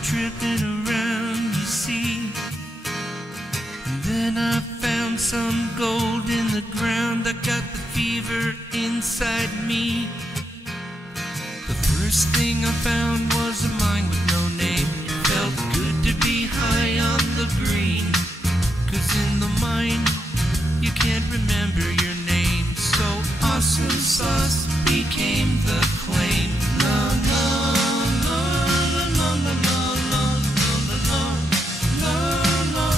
was tripping around, you see. And then I found some gold in the ground. I got the fever inside me. The first thing I found was a mine with no name. It felt good to be high on the green, 'cause in the mine you can't remember your name. So awesome sauce became the claim. La la la la la la la la la la la la la.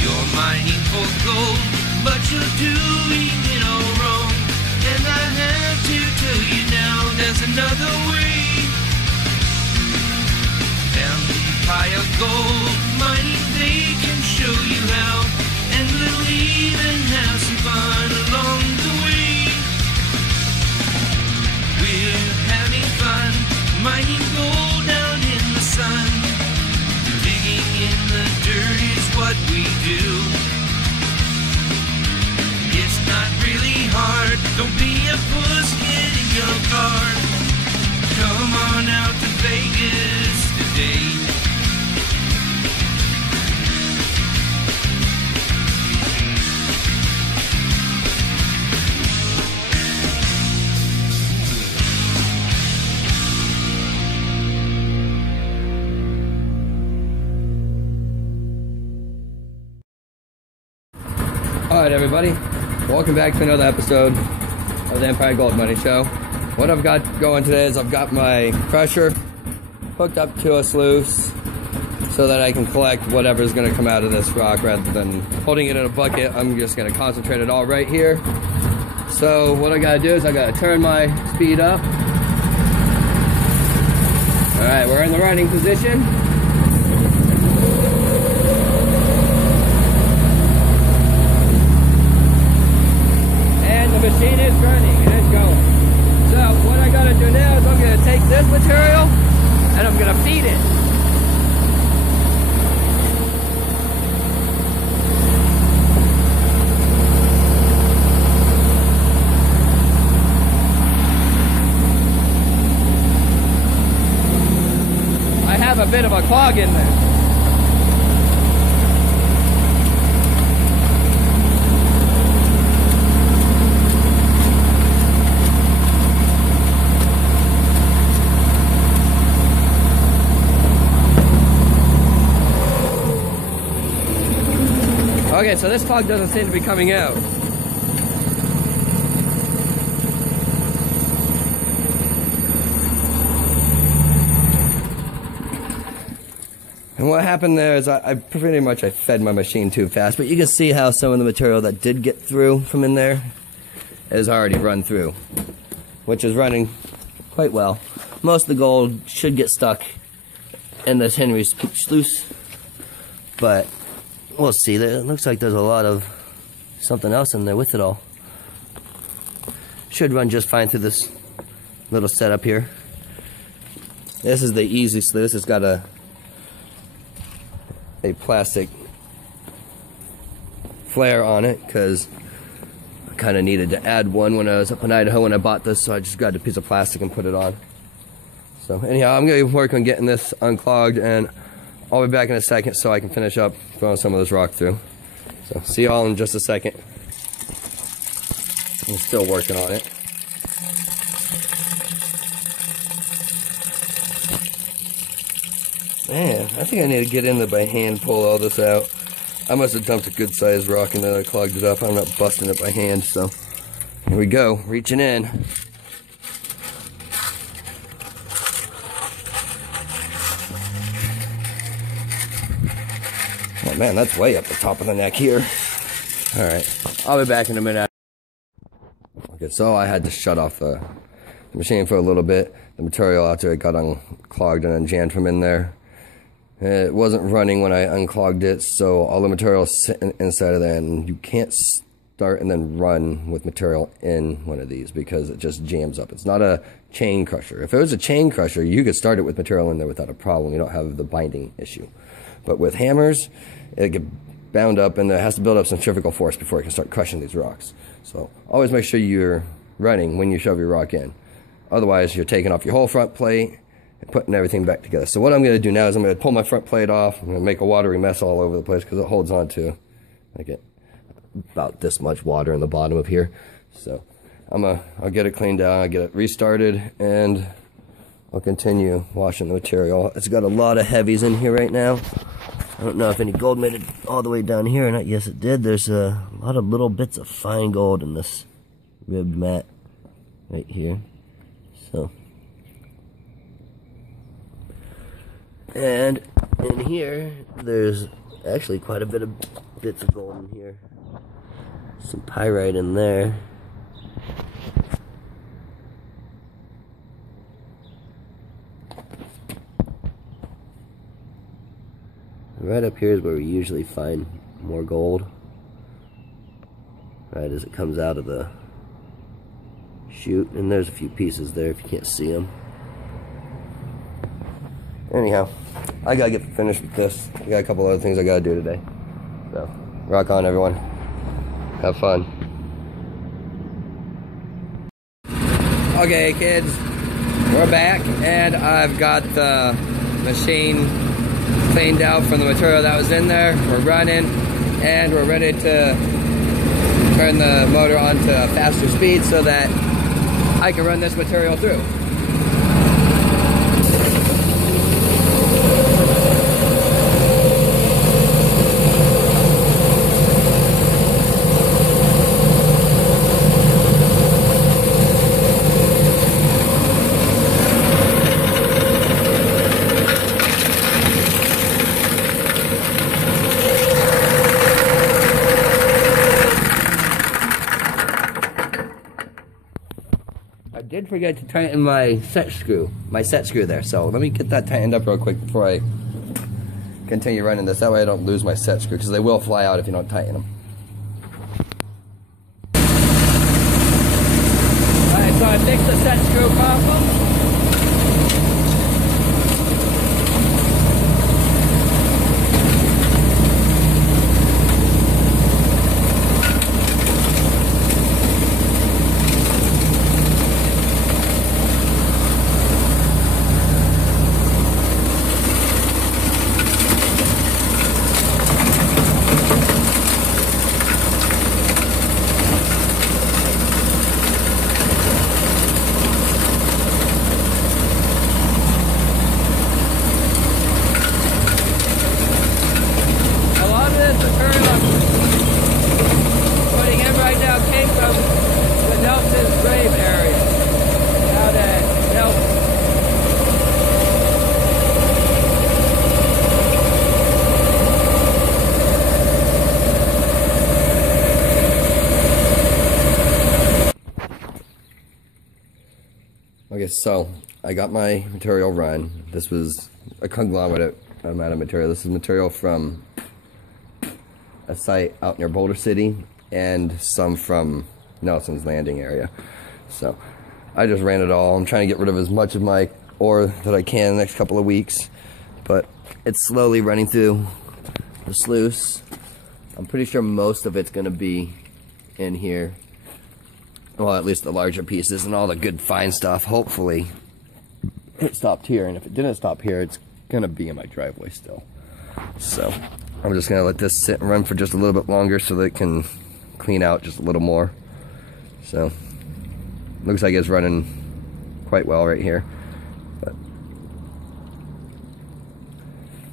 You're mining for gold, but you're doing it all wrong. And I have to tell you now, there's another way. Mountain high of gold mining, they can show you how. And we'll even have some fun along the way. We're having fun mining gold out in the sun. Digging in the dirt is what we do. It's not really hard, don't be a puss, get in your car. Come on out to Vegas today. Alright everybody, welcome back to another episode of the Empire Gold Money Show. What I've got going today is I've got my crusher hooked up to a sluice so that I can collect whatever's going to come out of this rock rather than holding it in a bucket. I'm just going to concentrate it all right here. So what I got to do is I got to turn my speed up. Alright, we're in the running position. The machine is running, it is going. So what I gotta do now is I'm gonna take this material and I'm gonna feed it. I have a bit of a clog in there. Okay, so this clog doesn't seem to be coming out. And what happened there is I pretty much fed my machine too fast, but you can see how some of the material that did get through from in there is already run through, which is running quite well. Most of the gold should get stuck in this Henry's Peach sluice, but we'll see. It looks like there's a lot of something else in there with it all. Should run just fine through this little setup here. This is the easy sluice. It's got a plastic flare on it because I kind of needed to add one when I was up in Idaho when I bought this, so I just grabbed a piece of plastic and put it on. So anyhow, I'm going to work on getting this unclogged, and I'll be back in a second so I can finish up throwing some of this rock through. So see y'all in just a second. I'm still working on it. Man, I think I need to get in there by hand, pull all this out. I must have dumped a good sized rock and then I clogged it up. I'm not busting it by hand, so here we go, reaching in. Oh man, that's way up the top of the neck here. Alright, I'll be back in a minute. Okay, so I had to shut off the machine for a little bit. The material after it got unclogged and unjammed from in there. It wasn't running when I unclogged it, so all the material is sitting inside of there, and you can't start and then run with material in one of these because it just jams up. It's not a chain crusher. If it was a chain crusher, you could start it with material in there without a problem. You don't have the binding issue. But with hammers, it gets bound up and it has to build up centrifugal force before it can start crushing these rocks. So always make sure you're running when you shove your rock in. Otherwise, you're taking off your whole front plate and putting everything back together. So what I'm going to do now is I'm going to pull my front plate off. I'm going to make a watery mess all over the place because it holds on to like about this much water in the bottom of here. So I'll get it cleaned out, I'll get it restarted, and I'll continue washing the material. It's got a lot of heavies in here right now. I don't know if any gold made it all the way down here or not. Yes, it did. There's a lot of little bits of fine gold in this ribbed mat right here. So, and in here, there's actually quite a bit of bits of gold in here. Some pyrite in there. Right up here is where we usually find more gold. Right as it comes out of the chute. And there's a few pieces there if you can't see them. Anyhow, I gotta get finished with this. I got a couple other things I gotta do today. So, rock on everyone. Have fun. Okay kids, we're back and I've got the machine cleaned out from the material that was in there. We're running and we're ready to turn the motor on to faster speed so that I can run this material through. I did forget to tighten my set screw there, so let me get that tightened up real quick before I continue running this. That way I don't lose my set screw, because they will fly out if you don't tighten them. Alright, so I fixed the set screw problem. Okay, so I got my material run. This was a conglomerate amount of material. This is material from a site out near Boulder City and some from Nelson's Landing area. So I just ran it all. I'm trying to get rid of as much of my ore that I can in the next couple of weeks, but it's slowly running through the sluice. I'm pretty sure most of it's going to be in here. Well, at least the larger pieces and all the good fine stuff. Hopefully it stopped here, and if it didn't stop here, it's gonna be in my driveway still. So I'm just gonna let this sit and run for just a little bit longer so that it can clean out just a little more. So looks like it's running quite well right here, but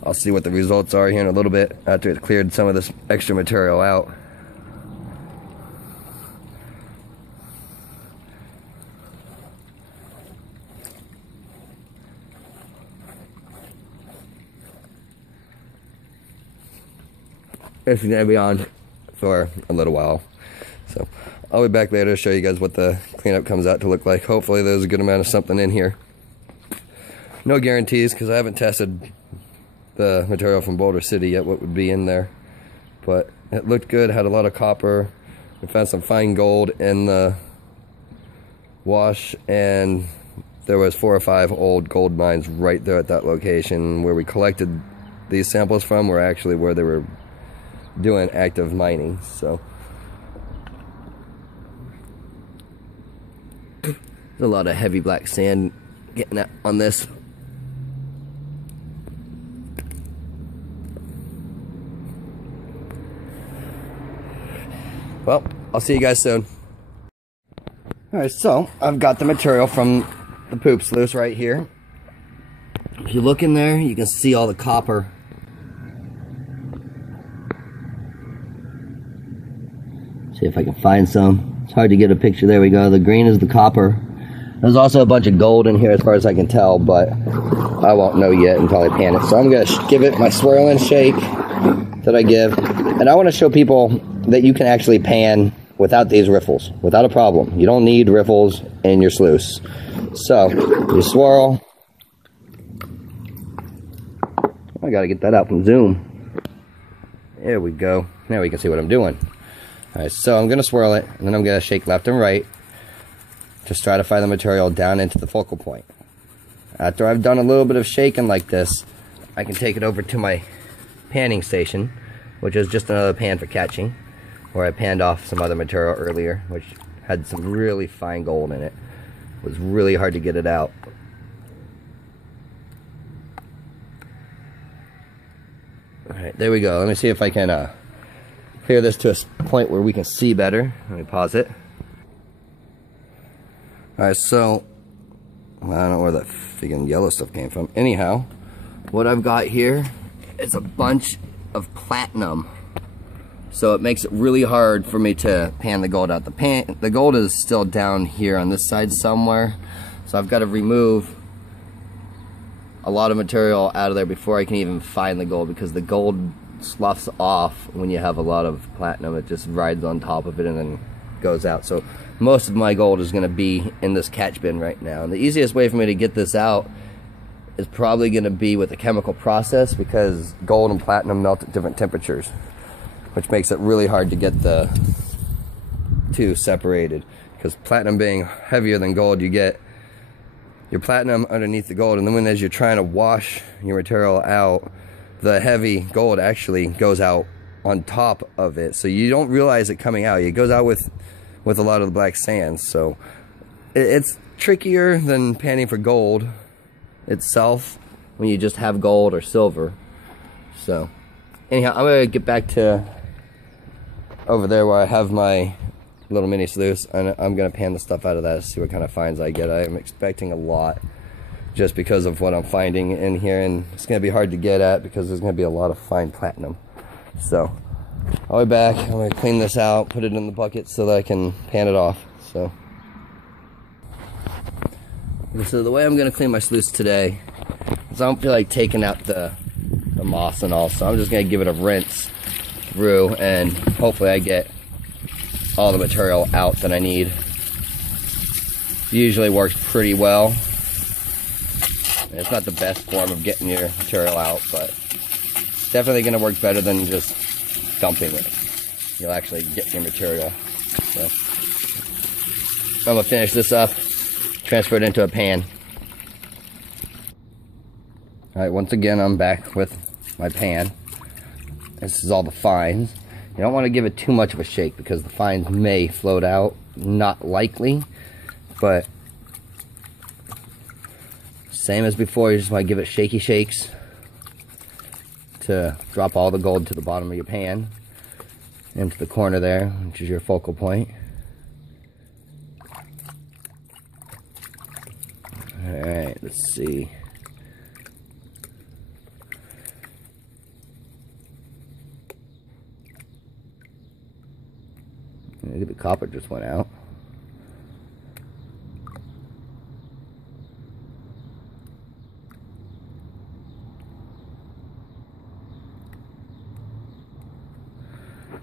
I'll see what the results are here in a little bit after it's cleared some of this extra material out. It's going to be on for a little while. So I'll be back later to show you guys what the cleanup comes out to look like. Hopefully there's a good amount of something in here. No guarantees because I haven't tested the material from Boulder City yet, what would be in there. But it looked good, had a lot of copper, We found some fine gold in the wash, and there was 4 or 5 old gold mines right there at that location. Where we collected these samples from were actually where they were doing active mining. So there's a lot of heavy black sand getting out on this. Well, I'll see you guys soon. Alright, so I've got the material from the poop sluice right here. If you look in there, you can see all the copper. See if I can find some. It's hard to get a picture. There we go. The green is the copper. There's also a bunch of gold in here as far as I can tell, but I won't know yet until I pan it. So I'm going to give it my swirl and shake that I give. And I want to show people that you can actually pan without these riffles, without a problem. You don't need riffles in your sluice. So, you swirl. I gotta get that out from zoom. There we go. Now we can see what I'm doing. Alright, so I'm gonna swirl it, and then I'm gonna shake left and right to stratify the material down into the focal point. After I've done a little bit of shaking like this, I can take it over to my panning station, which is just another pan for catching, where I panned off some other material earlier, which had some really fine gold in it. It was really hard to get it out. Alright, there we go. Let me see if I can clear this to a point where we can see better. Let me pause it. Alright, so I don't know where that friggin' yellow stuff came from. Anyhow, what I've got here is a bunch of platinum. So it makes it really hard for me to pan the gold out. The gold is still down here on this side somewhere. So I've got to remove a lot of material out of there before I can even find the gold, because the gold sloughs off when you have a lot of platinum. It just rides on top of it and then goes out. So most of my gold is going to be in this catch bin right now. And the easiest way for me to get this out is probably going to be with a chemical process, because gold and platinum melt at different temperatures, which makes it really hard to get the two separated. Because platinum being heavier than gold, you get your platinum underneath the gold, and then as you're trying to wash your material out, the heavy gold actually goes out on top of it. So you don't realize it coming out. It goes out with a lot of the black sands. So it's trickier than panning for gold itself when you just have gold or silver. So anyhow, I'm going to get back to over there where I have my little mini sluice, and I'm going to pan the stuff out of that to see what kind of finds I get. I am expecting a lot just because of what I'm finding in here, and it's going to be hard to get at because there's going to be a lot of fine platinum. So I'll be back. I'm going to clean this out, put it in the bucket so that I can pan it off. So the way I'm going to clean my sluice today is I don't feel like taking out the moss and all, so I'm just going to give it a rinse through, and hopefully I get all the material out that I need. Usually works pretty well. It's not the best form of getting your material out, but it's definitely going to work better than just dumping it. You'll actually get your material. So I'm going to finish this up, transfer it into a pan. Alright, once again I'm back with my pan. This is all the fines. You don't want to give it too much of a shake because the fines may float out. Not likely, but same as before, you just want to give it shaky shakes to drop all the gold to the bottom of your pan into the corner there, which is your focal point. Alright, let's see. Look at the copper just went out.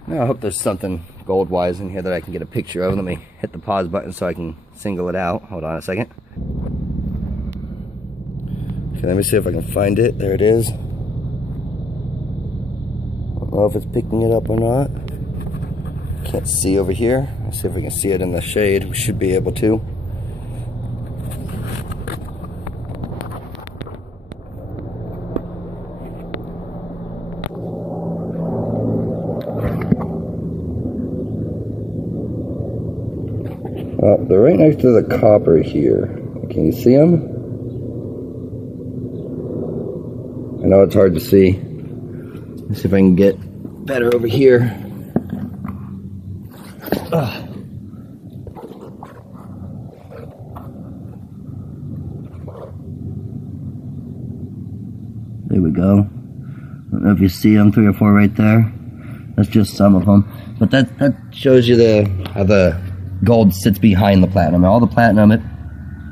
Now I hope there's something gold-wise in here that I can get a picture of. Let me hit the pause button so I can single it out. Hold on a second. Okay, let me see if I can find it. There it is. I don't know if it's picking it up or not. Can't see over here. Let's see if we can see it in the shade. We should be able to. They're right next to the copper here. Can you see them? I know it's hard to see. Let's see if I can get better over here. There we go. I don't know if you see them, 3 or 4 right there. That's just some of them. But that shows you how the gold sits behind the platinum. All the platinum, it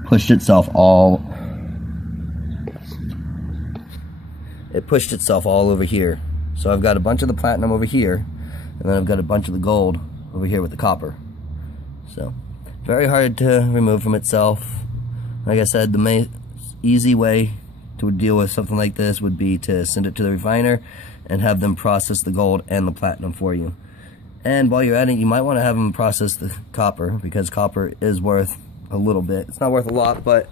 pushed itself all over here. So I've got a bunch of the platinum over here, and then I've got a bunch of the gold over here with the copper. So very hard to remove from itself. Like I said, the easy way to deal with something like this would be to send it to the refiner and have them process the gold and the platinum for you. And while you're at it, you might want to have them process the copper, because copper is worth a little bit. It's not worth a lot, but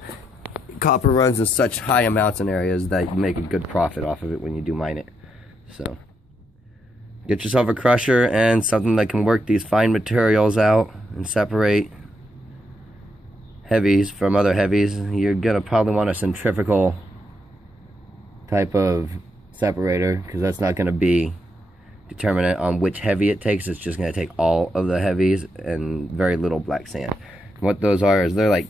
copper runs in such high amounts in areas that you make a good profit off of it when you do mine it. So get yourself a crusher and something that can work these fine materials out and separate heavies from other heavies. You're going to probably want a centrifugal type of separator, because that's not going to be determinant on which heavy it takes. It's just going to take all of the heavies and very little black sand. And what those are is they're like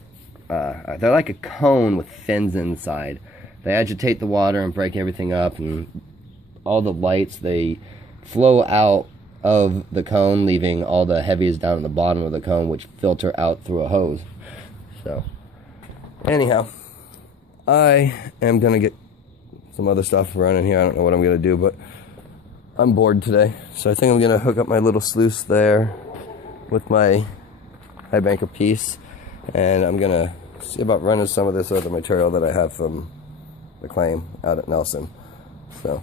a cone with fins inside. They agitate the water and break everything up, and all the lights, they flow out of the cone, leaving all the heavies down at the bottom of the cone, which filter out through a hose. So anyhow, I am going to get some other stuff running here. I don't know what I'm going to do, but I'm bored today, so I think I'm going to hook up my little sluice there with my high banker piece, and I'm going to see about running some of this other material that I have from the claim out at Nelson. So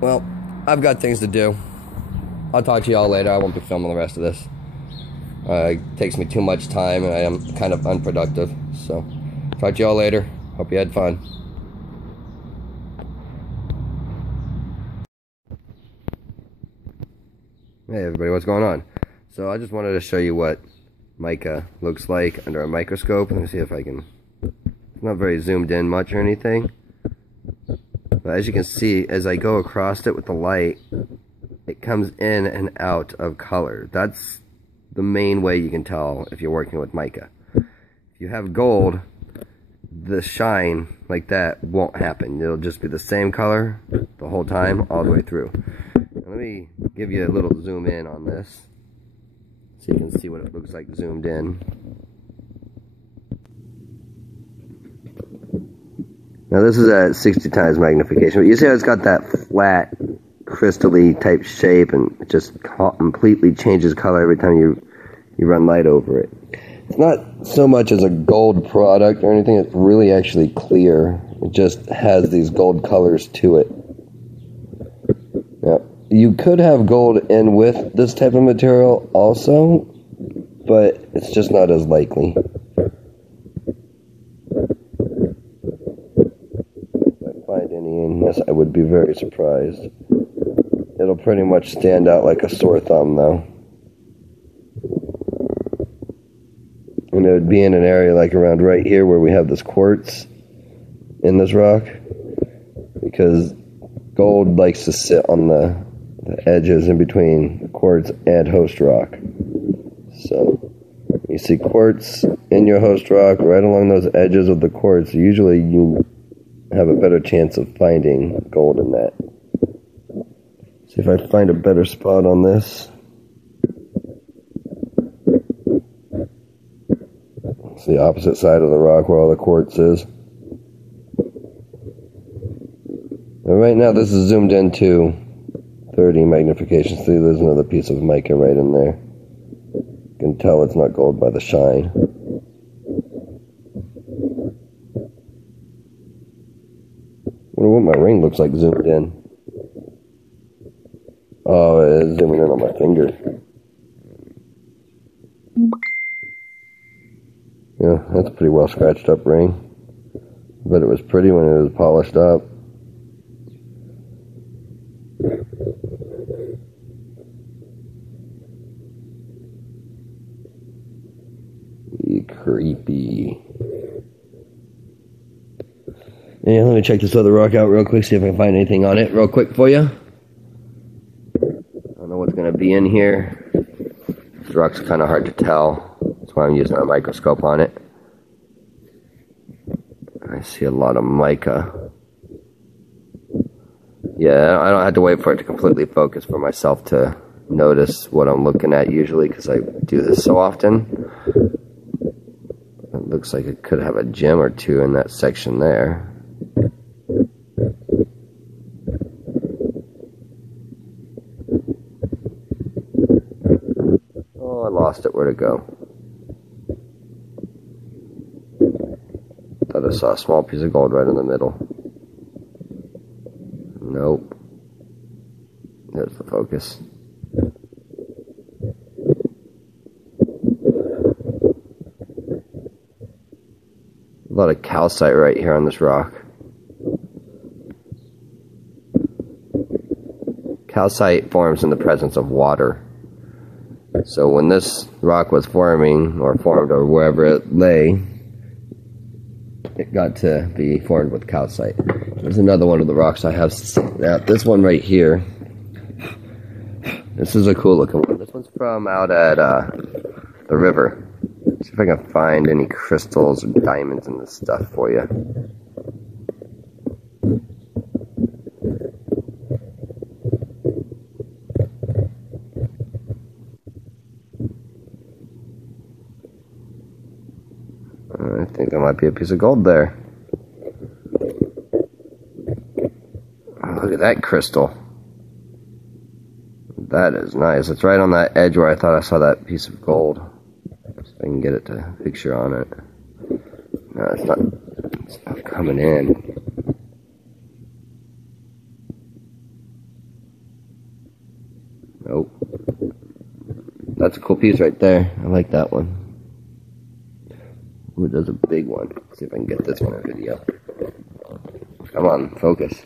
well, I've got things to do. I'll talk to y'all later. I won't be filming the rest of this. It takes me too much time, and I am kind of unproductive. So talk to y'all later. Hope you had fun. Hey everybody, what's going on? So I just wanted to show you what mica looks like under a microscope. Let me see if I can. It's not very zoomed in much or anything, but as you can see, as I go across it with the light, it comes in and out of color. That's the main way you can tell if you're working with mica. If you have gold, the shine like that won't happen. It'll just be the same color the whole time, all the way through. Let me give you a little zoom in on this so you can see what it looks like zoomed in. Now this is at 60 times magnification, but you see how it's got that flat, crystal-y type shape, and it just completely changes color every time you run light over it. It's not so much as a gold product or anything, it's really actually clear. It just has these gold colors to it. Now, you could have gold in with this type of material also, but it's just not as likely. If I find any in this, I would be very surprised. It'll pretty much stand out like a sore thumb, though. And it would be in an area like around right here where we have this quartz in this rock, because gold likes to sit on the edges in between the quartz and host rock. So you see quartz in your host rock right along those edges of the quartz, usually you have a better chance of finding gold in that. See if I find a better spot on this. It's the opposite side of the rock where all the quartz is. And right now this is zoomed into 30 magnification. See, there's another piece of mica right in there. You can tell it's not gold by the shine. I wonder what my ring looks like zoomed in. Oh, it is zooming in on my finger. Yeah, that's a pretty well scratched up ring. But it was pretty when it was polished up. Creepy. Yeah, let me check this other rock out real quick, see if I can find anything on it real quick for you. I don't know what's going to be in here. This rock's kind of hard to tell. That's why I'm using a microscope on it. I see a lot of mica. Yeah, I don't have to wait for it to completely focus for myself to notice what I'm looking at usually, because I do this so often. It looks like it could have a gem or two in that section there. Oh, I lost it. Where'd it go? Thought I saw a small piece of gold right in the middle. Nope. There's the focus. A lot of calcite right here on this rock. Calcite forms in the presence of water. So when this rock was forming, or formed, or wherever it lay, it got to be formed with calcite. There's another one of the rocks I have. Now, this one right here. This is a cool looking one. This one's from out at the river. See if I can find any crystals or diamonds in this stuff for you. I think there might be a piece of gold there. Oh, look at that crystal. That is nice. It's right on that edge where I thought I saw that piece of gold. See if I can get it to picture on it. No, it's not coming in. Nope. That's a cool piece right there. I like that one. Ooh, there's a big one. Let's see if I can get this one in video. Come on, focus.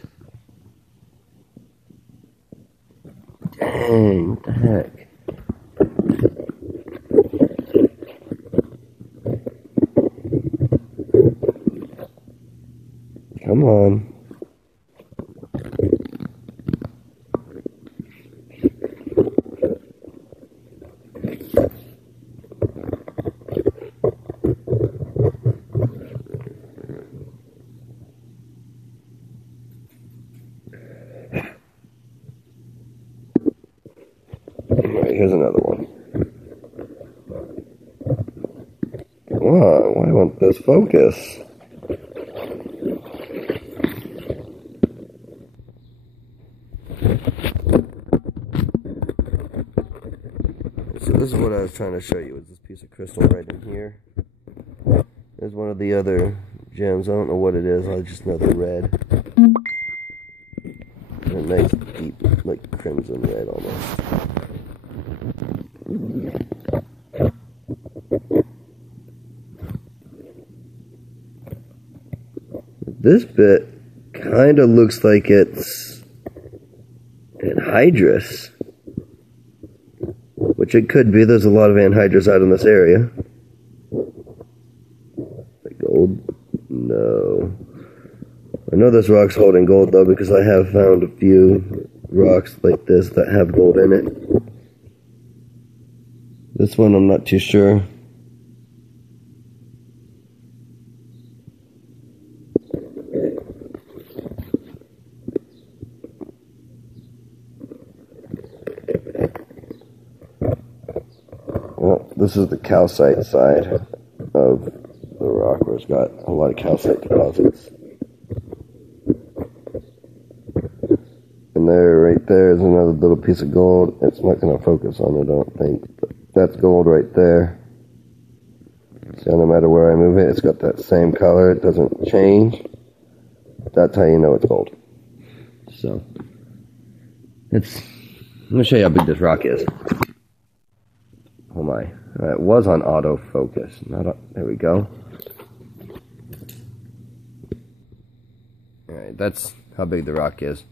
Dang, what the heck? Come on. Here's another one. Come on, why won't this focus? So this is what I was trying to show you, is this piece of crystal right in here. There's one of the other gems. I don't know what it is, I just know they're red. And a nice deep, like crimson red almost. This bit kind of looks like it's anhydrous, which it could be. There's a lot of anhydrous out in this area. Like gold? No. I know this rock's holding gold though, because I have found a few rocks like this that have gold in it. This one I'm not too sure. Well, this is the calcite side of the rock, where it's got a lot of calcite deposits. And there, right there, is another little piece of gold. It's not going to focus on it, I don't think. But that's gold right there. So no matter where I move it, it's got that same color. It doesn't change. That's how you know it's gold. So, it's Let me show you how big this rock is. Oh my. It was on autofocus. There we go. Alright, that's how big the rock is.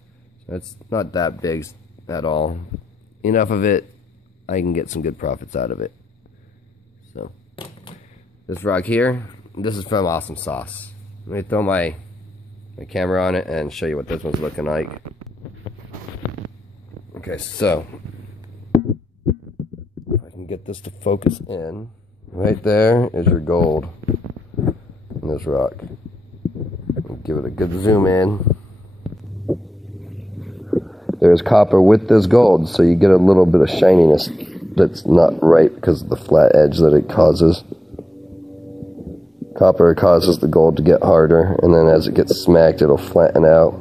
So it's not that big at all. Enough of it, I can get some good profits out of it. So, this rock here, this is from Awesome Sauce. Let me throw my camera on it and show you what this one's looking like. Okay, so if I can get this to focus in, right there is your gold in this rock. Give it a good zoom in. There's copper with this gold, so you get a little bit of shininess that's not right because of the flat edge that it causes. Copper causes the gold to get harder, and then as it gets smacked, it'll flatten out,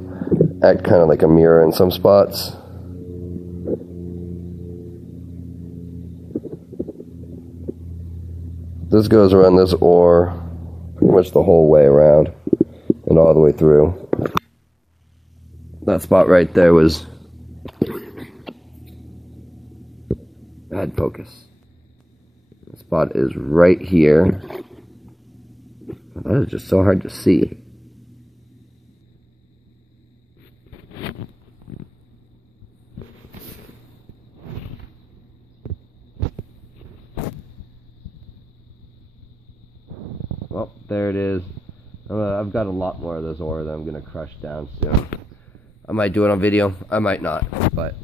act kind of like a mirror in some spots. This goes around this ore pretty much the whole way around and all the way through. That spot right there was bad focus. The spot is right here. That is just so hard to see. Well, there it is. I've got a lot more of this ore that I'm going to crush down soon. I might do it on video, I might not, but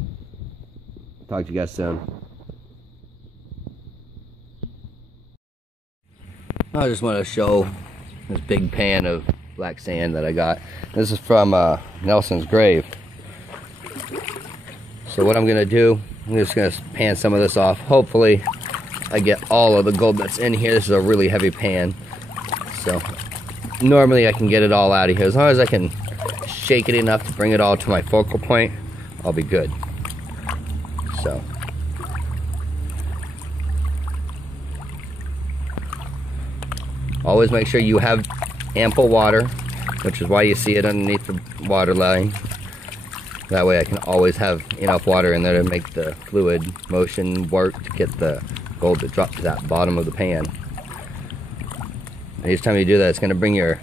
talk to you guys soon. I just want to show this big pan of black sand that I got. This is from Nelson's grave. So what I'm going to do, I'm just going to pan some of this off. Hopefully I get all of the gold that's in here. This is a really heavy pan. So normally I can get it all out of here. As long as I can shake it enough to bring it all to my focal point, I'll be good. So always make sure you have ample water, which is why you see it underneath the water line. That way I can always have enough water in there to make the fluid motion work to get the gold to drop to that bottom of the pan. And each time you do that, it's going to bring your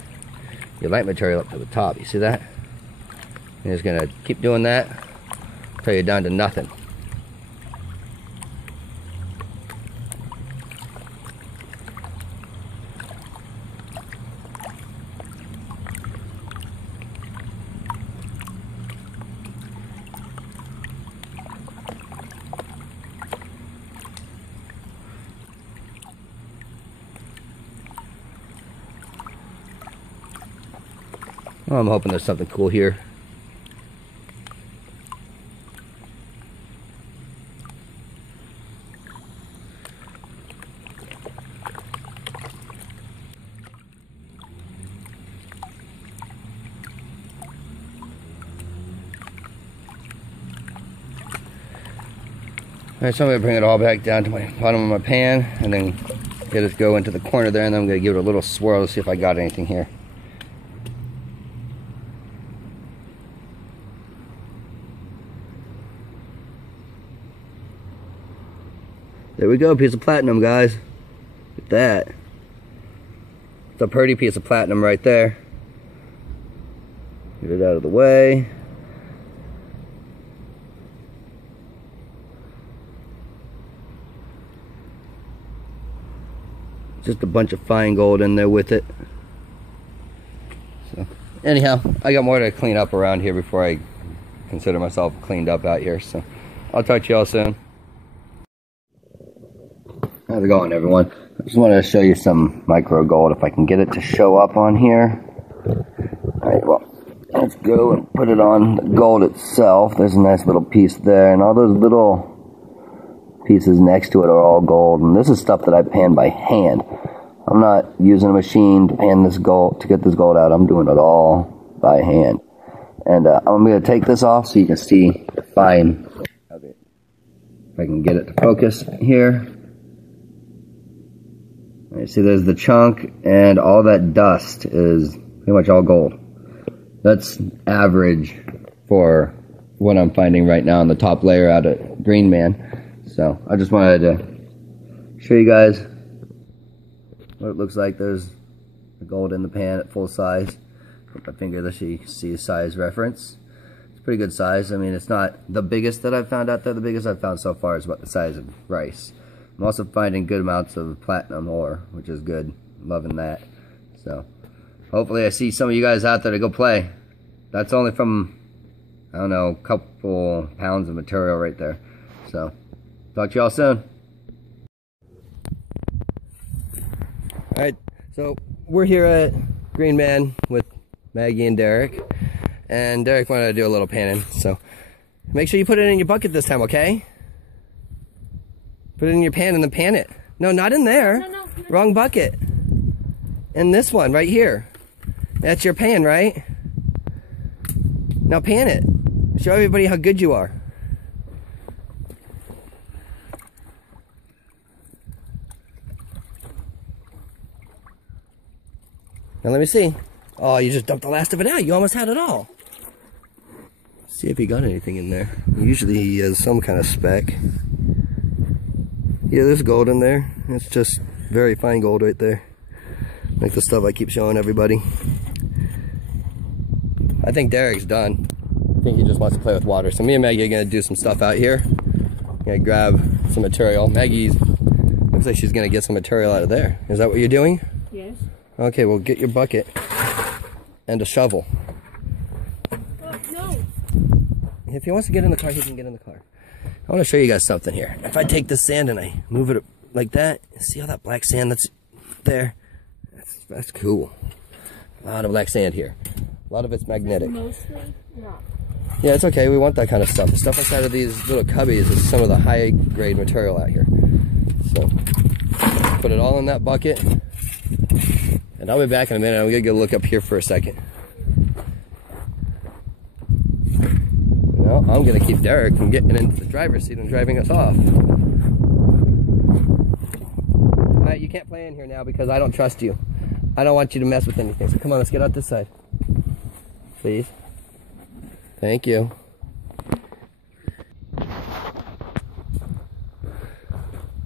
light material up to the top. You see that? And it's going to keep doing that until you're down to nothing. Well, I'm hoping there's something cool here. Alright, so I'm going to bring it all back down to my bottom of my pan and then get it go into the corner there, and then I'm going to give it a little swirl to see if I got anything here. There we go, piece of platinum, guys. Look at that. It's a pretty piece of platinum right there. Get it out of the way. Just a bunch of fine gold in there with it. So, anyhow, I got more to clean up around here before I consider myself cleaned up out here. So, I'll talk to y'all soon. How's it going, everyone? I just wanted to show you some micro gold if I can get it to show up on here. Alright, well, let's go and put it on the gold itself. There's a nice little piece there, and all those little pieces next to it are all gold. And this is stuff that I pan by hand. I'm not using a machine to pan this gold, to get this gold out. I'm doing it all by hand. And I'm going to take this off so you can see the fine of it. If I can get it to focus here. You see there's the chunk, and all that dust is pretty much all gold. That's average for what I'm finding right now on the top layer out at Green Man. So I just wanted to show you guys what it looks like. There's the gold in the pan at full size. Put my finger there so you can see a size reference. It's pretty good size. I mean, it's not the biggest that I've found out there. The biggest I've found so far is about the size of rice. I'm also finding good amounts of platinum ore, which is good. Loving that. So hopefully I see some of you guys out there to go play. That's only from, I don't know, a couple pounds of material right there. So talk to y'all soon. Alright, so we're here at Green Man with Maggie and Derek. And Derek wanted to do a little panning, so make sure you put it in your bucket this time, okay? Put it in your pan and then pan it. No, not in there. No. Wrong bucket. In this one, right here. That's your pan, right? Now pan it. Show everybody how good you are. Now let me see. Oh, you just dumped the last of it out. You almost had it all. See if he got anything in there. Usually he has some kind of speck. Yeah, there's gold in there. It's just very fine gold right there. Like the stuff I keep showing everybody. I think Derek's done. I think he just wants to play with water. So me and Maggie are gonna do some stuff out here. Gonna grab some material. Maggie's, looks like she's gonna get some material out of there. Is that what you're doing? Yes. Okay, well get your bucket and a shovel. No. If he wants to get in the car, he can get in the car. I want to show you guys something here. If I take this sand and I move it like that, see all that black sand that's there? That's cool. A lot of black sand here. A lot of it's magnetic. Mostly rock. Yeah, it's okay. We want that kind of stuff. The stuff inside of these little cubbies is some of the high grade material out here. So, put it all in that bucket. And I'll be back in a minute. I'm going to go look up here for a second. Well, I'm going to keep Derek from getting into the driver's seat and driving us off. Alright, you can't play in here now because I don't trust you. I don't want you to mess with anything. So come on, let's get out this side. Please. Thank you.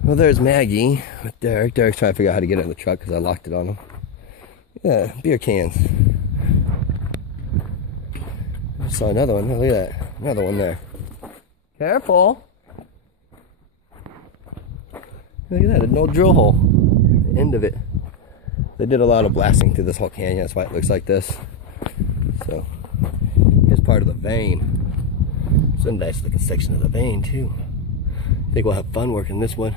Well, there's Maggie with Derek. Derek's trying to figure out how to get in the truck because I locked it on him. Yeah, beer cans. I saw another one. Oh, look at that. Another one there. Careful. Look at that. An old drill hole. The end of it. They did a lot of blasting through this whole canyon. That's why it looks like this. So, here's part of the vein. It's a nice looking section of the vein, too. I think we'll have fun working this one.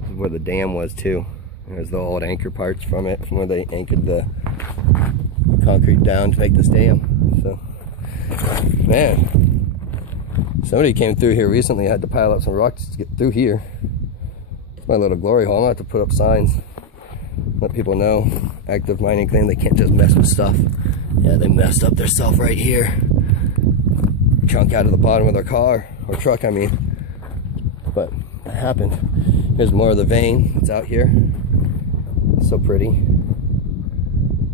This is where the dam was, too. There's the old anchor parts from it, from where they anchored the concrete down to make this dam. So, man, somebody came through here recently. I had to pile up some rocks to get through here. It's my little glory hole. I'm gonna have to put up signs, let people know. Active mining thing. They can't just mess with stuff. Yeah, they messed up their self right here. Chunk out of the bottom of their car or truck, I mean. But that happened. Here's more of the vein that's out here. It's so pretty.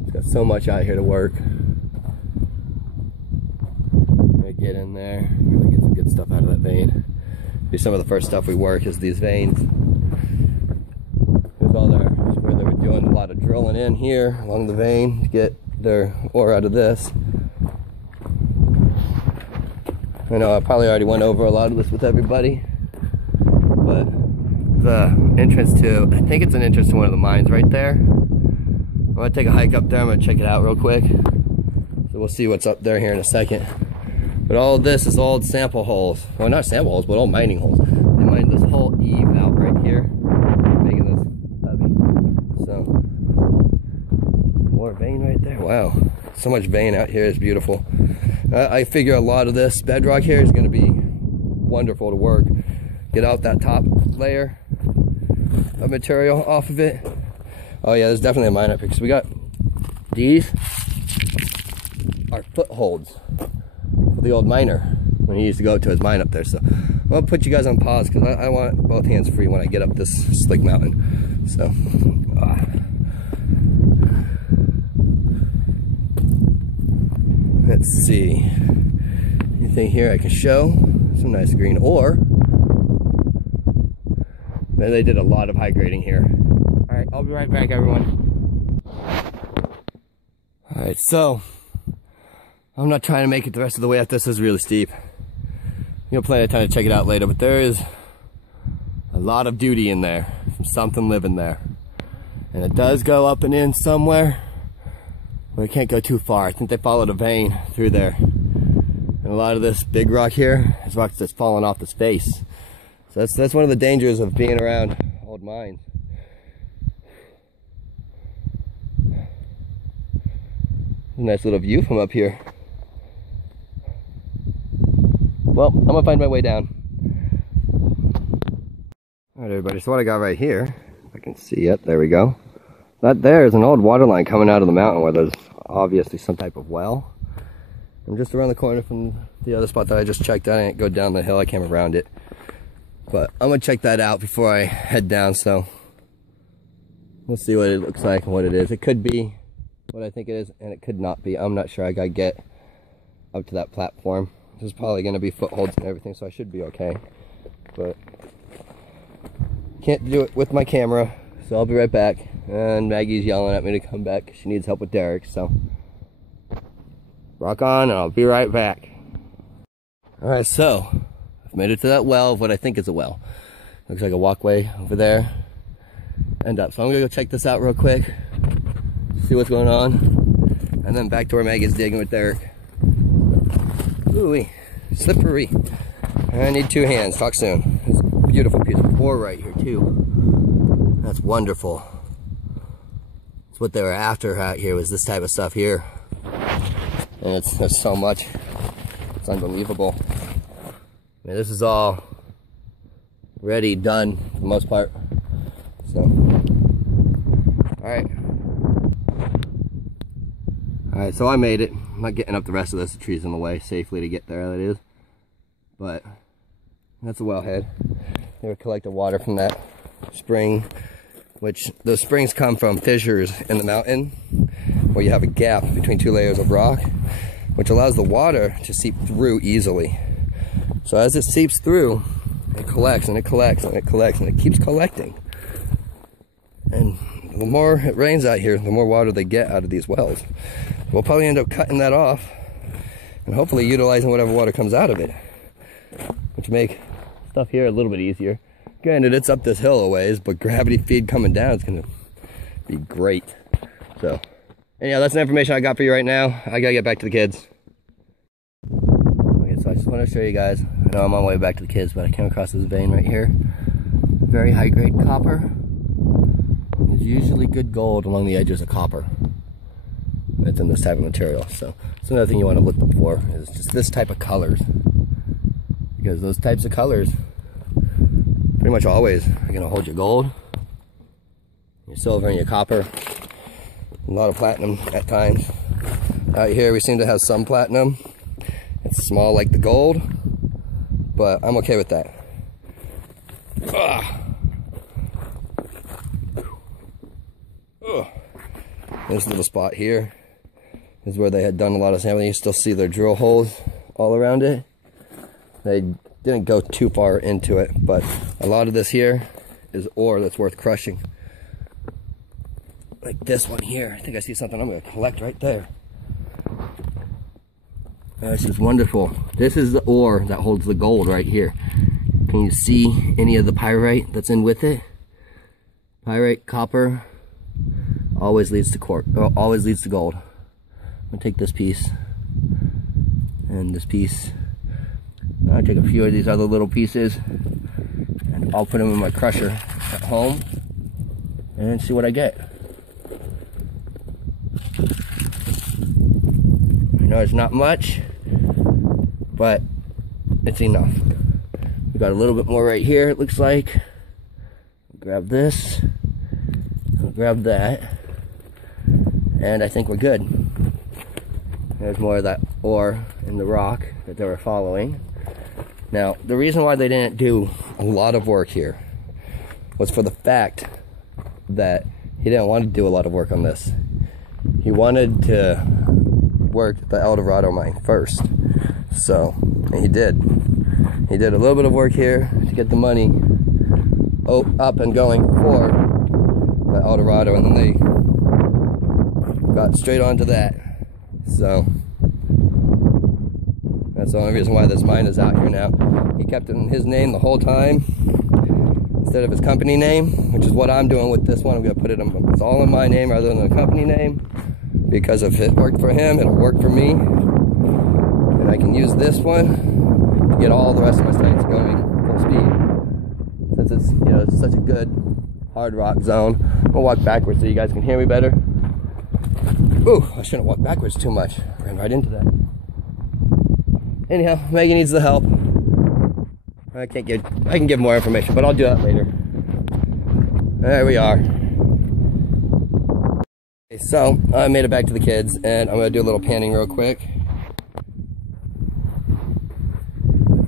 It's got so much out here to work. Get in there, really get some good stuff out of that vein. Be some of the first stuff we work is these veins. Here's all there. It's where they were doing a lot of drilling in here along the vein to get their ore out of this. I know I probably already went over a lot of this with everybody, but the entrance to, I think it's an entrance to one of the mines right there. I'm gonna take a hike up there. I'm gonna check it out real quick. So we'll see what's up there here in a second. But all of this is old sample holes. Well, not sample holes, but old mining holes. They mined this whole eave out right here, making this cubby. So, more vein right there. Wow, so much vein out here is beautiful. I figure a lot of this bedrock here is going to be wonderful to work. Get out that top layer of material off of it. Oh yeah, there's definitely a mine up here because we got these are footholds for the old miner when he used to go to his mine up there. So I'll put you guys on pause because I want both hands free when I get up this slick mountain. So let's see. anything here I can show. Some nice green ore. Man, they did a lot of high grading here. Alright, I'll be right back, everyone. Alright, so I'm not trying to make it the rest of the way up. This is really steep. You'll plenty of time to check it out later, but there is a lot of duty in there from something living there. And it does go up and in somewhere, but it can't go too far. I think they followed a vein through there. And a lot of this big rock here is rock that's fallen off this face. So that's one of the dangers of being around old mines. A nice little view from up here. Well, I'm gonna find my way down. Alright everybody, so what I got right here, if I can see it, there we go. That there is an old water line coming out of the mountain where there's obviously some type of well. I'm just around the corner from the other spot that I just checked out. I didn't go down the hill, I came around it. But I'm gonna check that out before I head down, so we'll see what it looks like and what it is. It could be what I think it is, and it could not be. I'm not sure. I gotta get up to that platform. There's probably gonna be footholds and everything, so I should be okay. But can't do it with my camera, so I'll be right back. And Maggie's yelling at me to come back. She needs help with Derek, so rock on, and I'll be right back. Alright, so I've made it to that well of what I think is a well. Looks like a walkway over there. End up. So I'm gonna go check this out real quick, see what's going on, and then back to where Maggie's digging with Derek. Ooh-wee, slippery. I need 2 hands. Talk soon. There's a beautiful piece of ore right here too. That's wonderful. That's what they were after out here, was this type of stuff here. And there's so much. It's unbelievable. I mean, this is all ready, done for the most part. So, alright. Alright, so I made it. I'm not getting up the rest of this. The tree's in the way safely to get there, that is. But that's a wellhead. They were collecting water from that spring, which those springs come from fissures in the mountain where you have a gap between 2 layers of rock, which allows the water to seep through easily. So as it seeps through, it collects and it collects and it collects and it keeps collecting. And the more it rains out here, the more water they get out of these wells. We'll probably end up cutting that off and hopefully utilizing whatever water comes out of it, which make stuff here a little bit easier. Granted, it's up this hill a ways, but gravity feed coming down is going to be great. So, anyhow, that's the information I got for you right now. I gotta get back to the kids. Okay, so I just want to show you guys. I know I'm on my way back to the kids, but I came across this vein right here. Very high grade copper. There's usually good gold along the edges of copper. It's in this type of material. So that's another thing you want to look for, is just this type of colors. Because those types of colors pretty much always are going to hold your gold, your silver, and your copper. A lot of platinum at times. Out here we seem to have some platinum. It's small like the gold, but I'm okay with that. Ugh. Ugh. This little spot here is where they had done a lot of sampling. You still see their drill holes all around it. They didn't go too far into it, but a lot of this here is ore that's worth crushing. Like this one here. I think I see something I'm going to collect right there. This is wonderful. This is the ore that holds the gold right here. Can you see any of the pyrite that's in with it? Pyrite, copper, always leads to always leads to gold. I'm going to take this piece and this piece. I'll take a few of these other little pieces and I'll put them in my crusher at home and see what I get. I know it's not much, but it's enough. We got a little bit more right here, it looks like. Grab this, I'll grab that, and I think we're good. There's more of that ore in the rock that they were following. Now, the reason why they didn't do a lot of work here was for the fact that he didn't want to do a lot of work on this. He wanted to work the El Dorado mine first. So And he did. He did a little bit of work here to get the money up and going for the Eldorado, and then they got straight onto that. So that's the only reason why this mine is out here now. He kept it in his name the whole time instead of his company name, which is what I'm doing with this one. I'm going to put it in, it's all in my name rather than the company name, because if it worked for him, it'll work for me. And I can use this one to get all the rest of my sites going full speed. Since it's, you know, it's such a good hard rock zone. I'll walk backwards so you guys can hear me better. Ooh, I shouldn't walk backwards too much. Ran right into that. Anyhow, Maggie needs the help. I can give more information, but I'll do that later. There we are. Okay, so I made it back to the kids, and I'm gonna do a little panning real quick.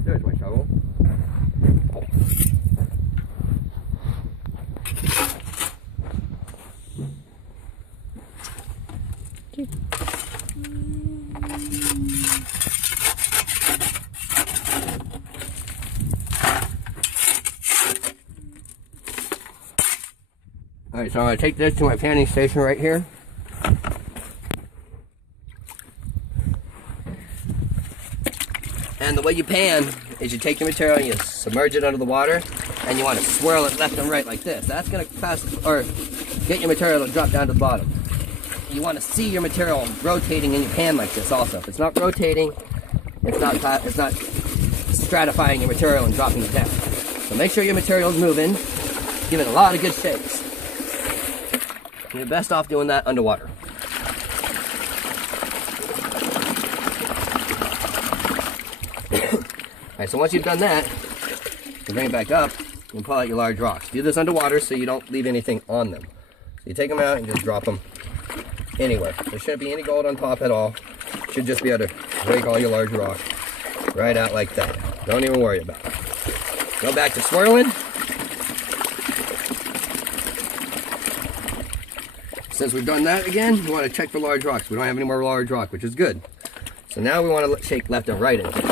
There's my shovel. Alright, so I'm going to take this to my panning station right here. And the way you pan is you take the material and you submerge it under the water, and you want to swirl it left and right like this. That's going to get your material to drop down to the bottom. You want to see your material rotating in your pan like this also. If it's not rotating, it's not stratifying your material and dropping it down. So make sure your material is moving. Give it a lot of good shakes. You're best off doing that underwater. Alright, so once you've done that, you bring it back up and pull out your large rocks. Do this underwater so you don't leave anything on them. So you take them out and just drop them anywhere. There shouldn't be any gold on top at all. You should just be able to rake all your large rocks right out like that. Don't even worry about it. Go back to swirling. Since we've done that again, we want to check for large rocks. We don't have any more large rock, which is good. So now we want to shake left and right into it.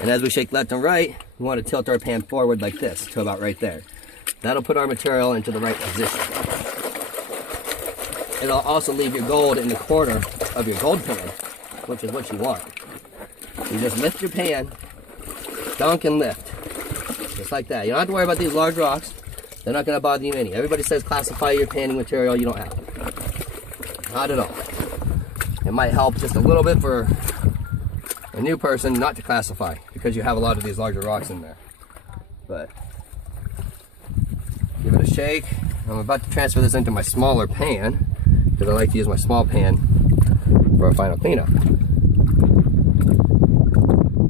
And as we shake left and right, we want to tilt our pan forward like this to about right there. That'll put our material into the right position. It'll also leave your gold in the corner of your gold pan, which is what you want. You just lift your pan, dunk and lift. Just like that. You don't have to worry about these large rocks. They're not going to bother you any. Everybody says classify your panning material. You don't have to. Not at all. It might help just a little bit for a new person not to classify because you have a lot of these larger rocks in there. But give it a shake. I'm about to transfer this into my smaller pan because I like to use my small pan for a final cleanup.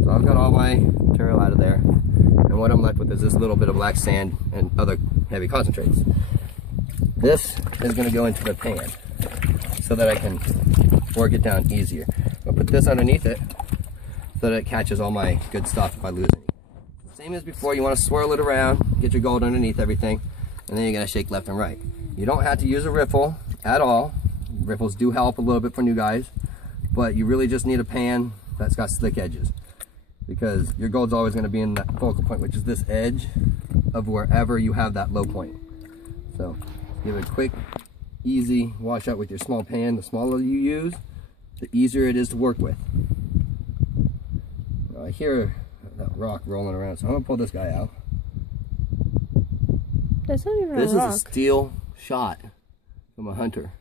So I've got all my material out of there. And what I'm left with is this little bit of black sand and other heavy concentrates. This is going to go into the pan so that I can work it down easier. I'll put this underneath it so that it catches all my good stuff if I lose any. Same as before, you want to swirl it around, get your gold underneath everything, and then you're going to shake left and right. You don't have to use a riffle at all. Riffles do help a little bit for new guys, but you really just need a pan that's got slick edges, because your gold's always going to be in that focal point, which is this edge of wherever you have that low point. So give it a quick, easy wash out with your small pan. The smaller you use, the easier it is to work with. Now, I hear that rock rolling around, so I'm going to pull this guy out. That's not even a rock. This is a steel shot from a hunter.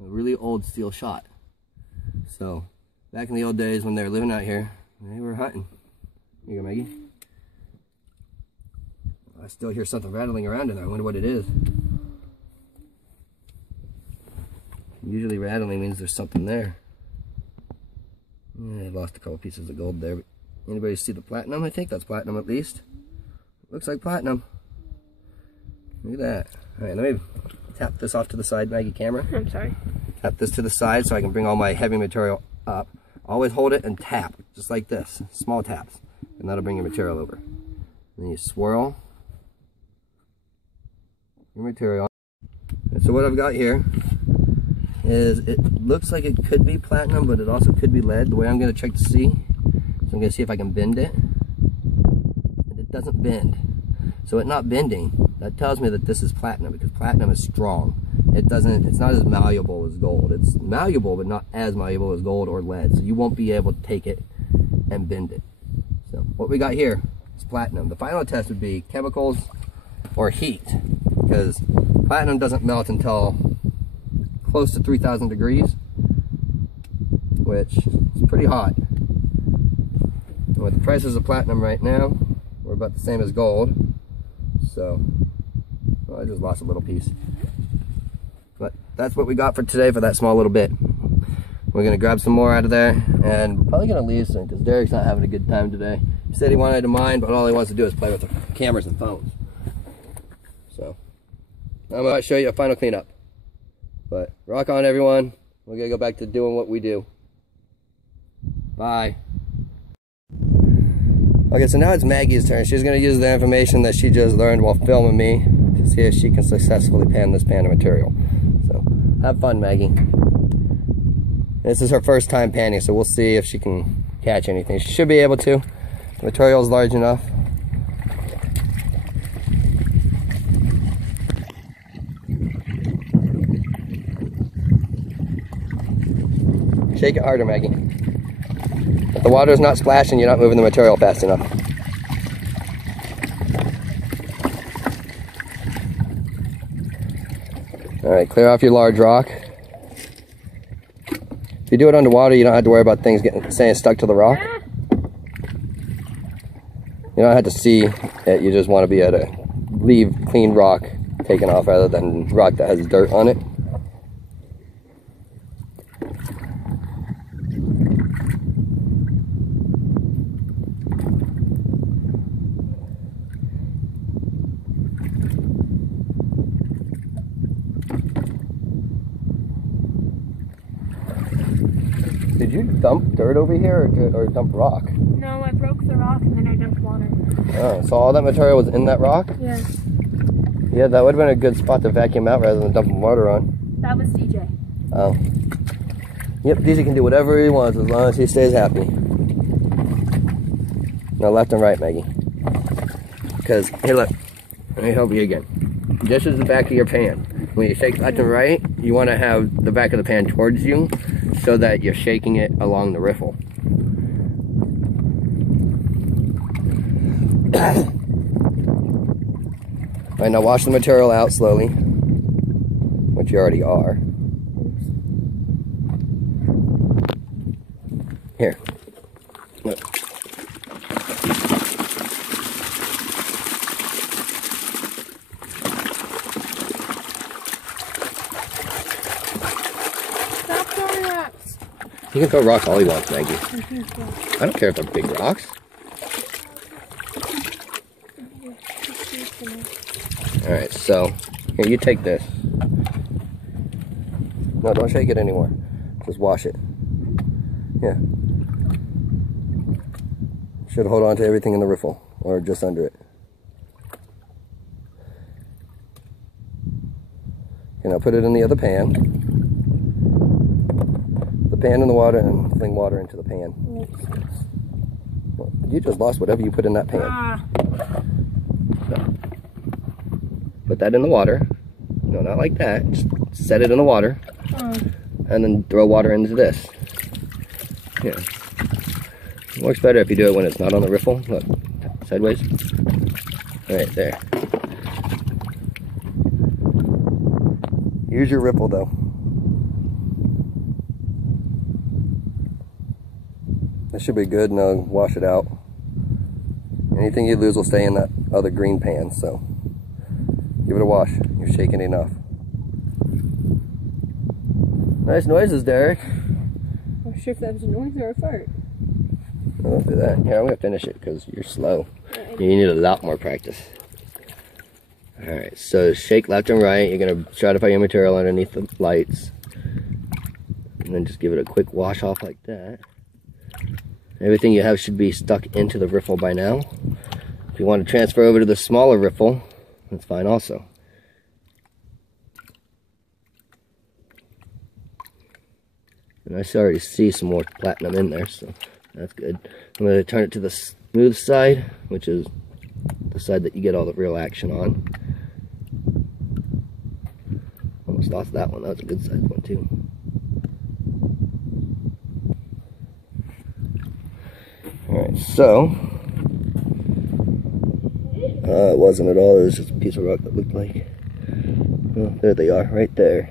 A really old steel shot. So back in the old days when they were living out here, they were hunting. Here you go, Maggie. I still hear something rattling around in there. I wonder what it is. Usually rattling means there's something there. Yeah, I lost a couple pieces of gold there. But anybody see the platinum? I think that's platinum at least. Looks like platinum. Look at that. Alright, let me tap this off to the side, Maggie, camera. I'm sorry. Tap this to the side so I can bring all my heavy material up. Always hold it and tap, just like this. Small taps. And that'll bring your material over. Then you swirl your material. And so what I've got here is it looks like it could be platinum, but it also could be lead. The way I'm going to check to see, so I'm going to see if I can bend it. And it doesn't bend. So it not bending, that tells me that this is platinum, because platinum is strong. It's not as malleable as gold. It's malleable, but not as malleable as gold or lead. So you won't be able to take it and bend it. So what we got here is platinum. The final test would be chemicals or heat, because platinum doesn't melt until close to 3,000 degrees, which is pretty hot. And with the prices of platinum right now, we're about the same as gold. So, well, I just lost a little piece. But that's what we got for today for that small little bit. We're going to grab some more out of there, and we're probably going to leave soon because Derek's not having a good time today. He said he wanted to mine, but all he wants to do is play with the cameras and phones. So, I'm going to show you a final cleanup. But rock on, everyone. We're going to go back to doing what we do. Bye. Okay, so now it's Maggie's turn. She's going to use the information that she just learned while filming me to see if she can successfully pan this pan of material. So, have fun, Maggie. This is her first time panning, so we'll see if she can catch anything. She should be able to. The material is large enough. Shake it harder, Maggie. If the water is not splashing, you're not moving the material fast enough. Alright, clear off your large rock. If you do it underwater, you don't have to worry about things staying stuck to the rock. You don't have to see it, you just want to be able to leave clean rock taken off rather than rock that has dirt on it. Did you dump dirt over here or dump rock? No, I broke the rock and then I dumped water. Oh, so all that material was in that rock? Yeah. Yeah, that would have been a good spot to vacuum out rather than dumping water on. That was DJ. Oh. Yep, DJ can do whatever he wants as long as he stays happy. Now left and right, Maggie. Because, here look, let me help you again. This is the back of your pan. When you shake left and right, you want to have the back of the pan towards you so that you're shaking it along the riffle. Alright, now wash the material out slowly, which you already are. Here. Look. Stop throwing rocks. You can throw rocks all you want, Maggie. I don't care if they're big rocks. Alright, so, here, you take this. No, don't shake it anymore. Just wash it. Yeah. Should hold on to everything in the riffle, or just under it. Okay, now put it in the other pan. The pan in the water and fling water into the pan. Well, you just lost whatever you put in that pan. So, put that in the water. No, not like that. Just set it in the water. And then throw water into this. Yeah. It works better if you do it when it's not on the riffle. Look, sideways. Right there. Use your ripple though. This should be good. Now wash it out. Anything you lose will stay in that other green pan, so give it a wash. You're shaking enough. Nice noises, Derek. I'm not sure if that was a noise or a fart. Don't do that. Here, I'm going to finish it because you're slow. You need a lot more practice. Alright, so shake left and right. You're going to stratify your material underneath the lights. And then just give it a quick wash off like that. Everything you have should be stuck into the riffle by now. If you want to transfer over to the smaller riffle, that's fine also. And I already see some more platinum in there, so that's good. I'm going to turn it to the smooth side, which is the side that you get all the real action on. Almost lost that one. That was a good sized one too. Alright, so it wasn't at all, it was just a piece of rock that looked like. Oh, there they are, right there.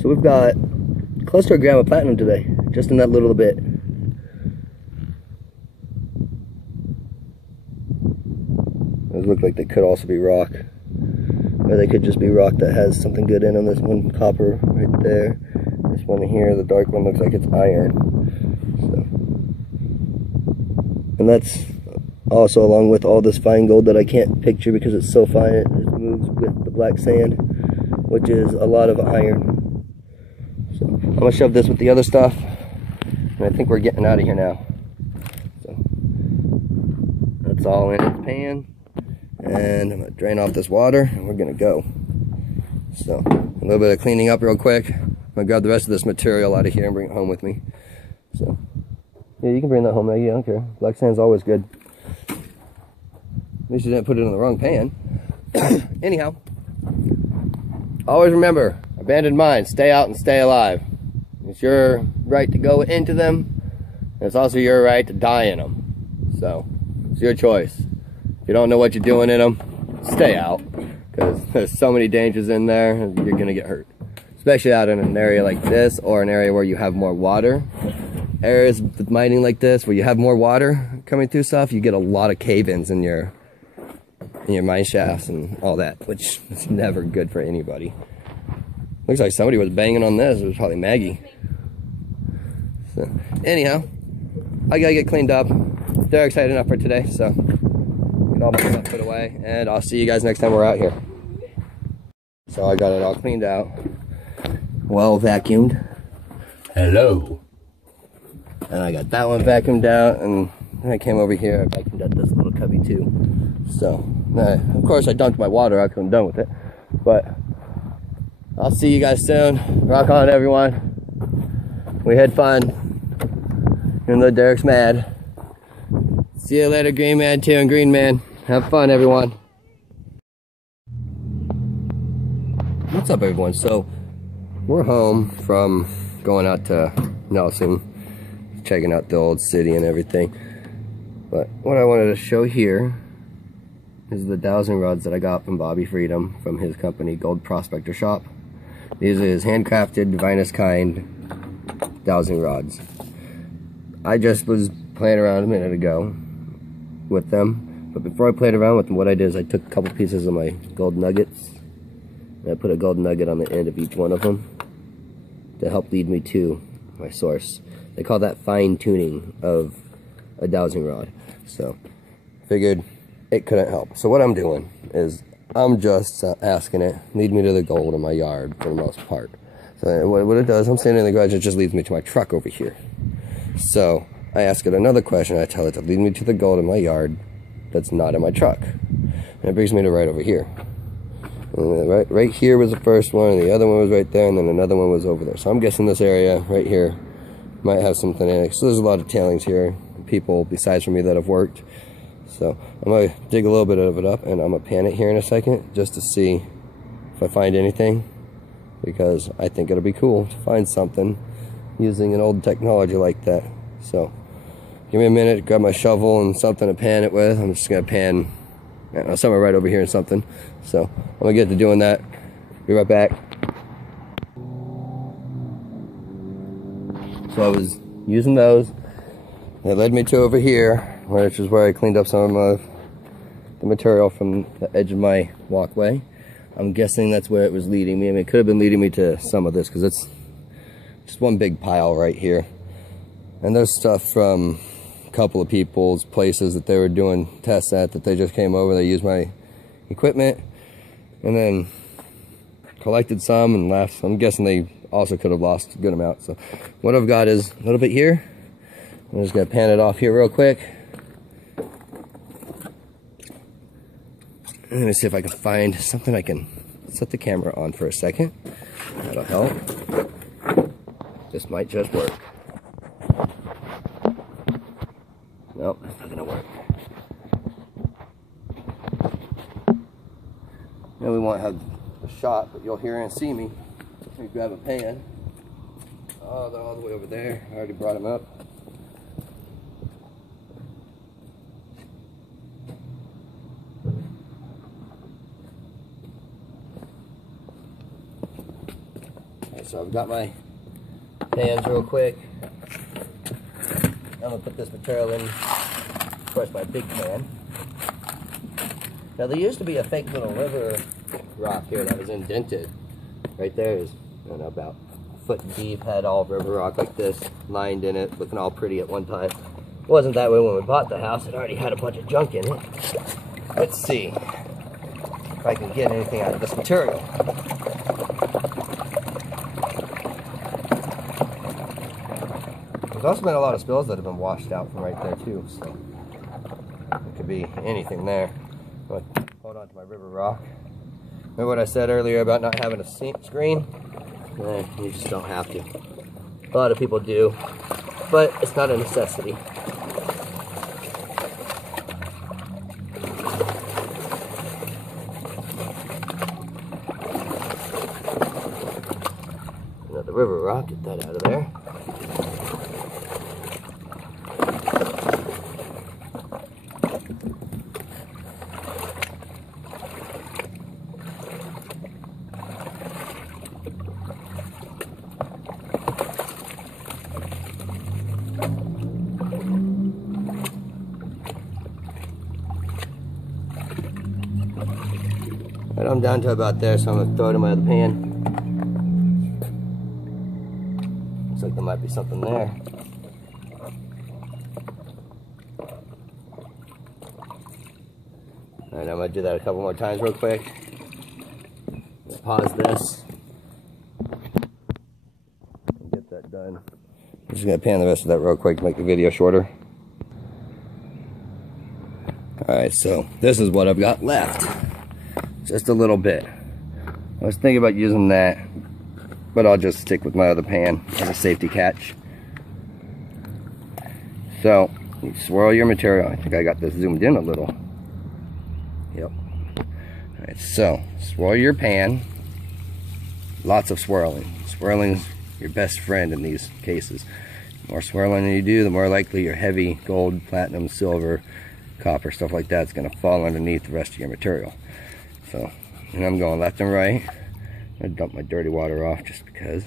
So we've got a cluster of gram of platinum today, just in that little bit. Those look like they could also be rock. Or they could just be rock that has something good in them. There's one copper right there. This one here, the dark one, looks like it's iron. So. And that's also along with all this fine gold that I can't picture because it's so fine it moves with the black sand, which is a lot of iron. So I'm gonna shove this with the other stuff, and I think we're getting out of here now. So that's all in its pan, and I'm gonna drain off this water, and we're gonna go. So a little bit of cleaning up real quick. I'm gonna grab the rest of this material out of here and bring it home with me. So yeah, you can bring that home, Maggie. I don't care. Black sand's always good. At least you didn't put it in the wrong pan. Anyhow, always remember, abandoned mines, stay out and stay alive. It's your right to go into them, and it's also your right to die in them. So, it's your choice. If you don't know what you're doing in them, stay out, because there's so many dangers in there, you're going to get hurt. Especially out in an area like this, or an area where you have more water. Areas with mining like this, where you have more water coming through stuff, you get a lot of cave-ins in your mine shafts and all that, which is never good for anybody. Looks like somebody was banging on this. It was probably Maggie. So, anyhow, I gotta get cleaned up. They're excited enough for today, so get all my stuff put away, and I'll see you guys next time we're out here. So I got it all cleaned out, well vacuumed. Hello. And I got that one vacuumed out, and then I came over here, I vacuumed out this little cubby too. So, of course I dumped my water after I'm done with it, but I'll see you guys soon. Rock on, everyone. We had fun, even though Derek's mad. See you later, Green Man 2 and Green Man. Have fun, everyone. What's up, everyone? So, we're home from going out to Dowsing, checking out the old city and everything. But what I wanted to show here is the dowsing rods that I got from Bobby Freedom from his company, Gold Prospector Shop. These are his handcrafted, divinest kind dowsing rods. I just was playing around a minute ago with them, but before I played around with them, what I did is I took a couple pieces of my gold nuggets, and I put a gold nugget on the end of each one of them to help lead me to my source. They call that fine tuning of a dowsing rod. So, figured it couldn't help. So what I'm doing is I'm just asking it, lead me to the gold in my yard for the most part. So what it does, I'm standing in the garage, it just leads me to my truck over here. So I ask it another question, I tell it to lead me to the gold in my yard that's not in my truck. And it brings me to right over here. And right here was the first one, and the other one was right there, and then another one was over there. So I'm guessing this area right here might have something in it. So there's a lot of tailings here, people besides for me that have worked. So I'm going to dig a little bit of it up, and I'm going to pan it here in a second just to see if I find anything, because I think it'll be cool to find something using an old technology like that. So give me a minute to grab my shovel and something to pan it with. I'm just going to pan, I don't know, somewhere right over here and something. So I'm going to get to doing that. Be right back. So I was using those. It led me to over here, which is where I cleaned up some of the material from the edge of my walkway. I'm guessing that's where it was leading me. I mean, it could have been leading me to some of this, because it's just one big pile right here. And there's stuff from a couple of people's places that they were doing tests at, that they just came over, they used my equipment, and then collected some and left. I'm guessing they also could have lost a good amount. So what I've got is a little bit here. I'm just going to pan it off here real quick. Let me see if I can find something I can set the camera on for a second. That'll help. This might just work. Nope, that's not gonna work. Now we won't have a shot, but you'll hear and see me. Let me grab a pan. Oh, they're all the way over there. I already brought them up. Okay, so I've got my pans real quick. I'm gonna put this material in, of course, my big pan. Now there used to be a fake little river rock here that was indented. Right there is, I don't know, about a foot deep, had all river rock like this, lined in it, looking all pretty at one time. It wasn't that way when we bought the house, it already had a bunch of junk in it. Let's see if I can get anything out of this material. There's also been a lot of spills that have been washed out from right there too, so it could be anything there. But hold on to my river rock. Remember what I said earlier about not having a screen? You just don't have to. A lot of people do, but it's not a necessity. Another river rock, get that out of there. Right, I'm down to about there, so I'm going to throw it in my other pan. Looks like there might be something there. Alright, I'm going to do that a couple more times real quick. Pause this. And get that done. I'm just going to pan the rest of that real quick to make the video shorter. Alright, so this is what I've got left. Just a little bit. I was thinking about using that, but I'll just stick with my other pan as a safety catch. So, you swirl your material. I think I got this zoomed in a little. Yep. Alright, so, swirl your pan. Lots of swirling. Swirling is your best friend in these cases. The more swirling you do, the more likely your heavy gold, platinum, silver, copper, stuff like that is going to fall underneath the rest of your material. So, and I'm going left and right. I'm going to dump my dirty water off just because.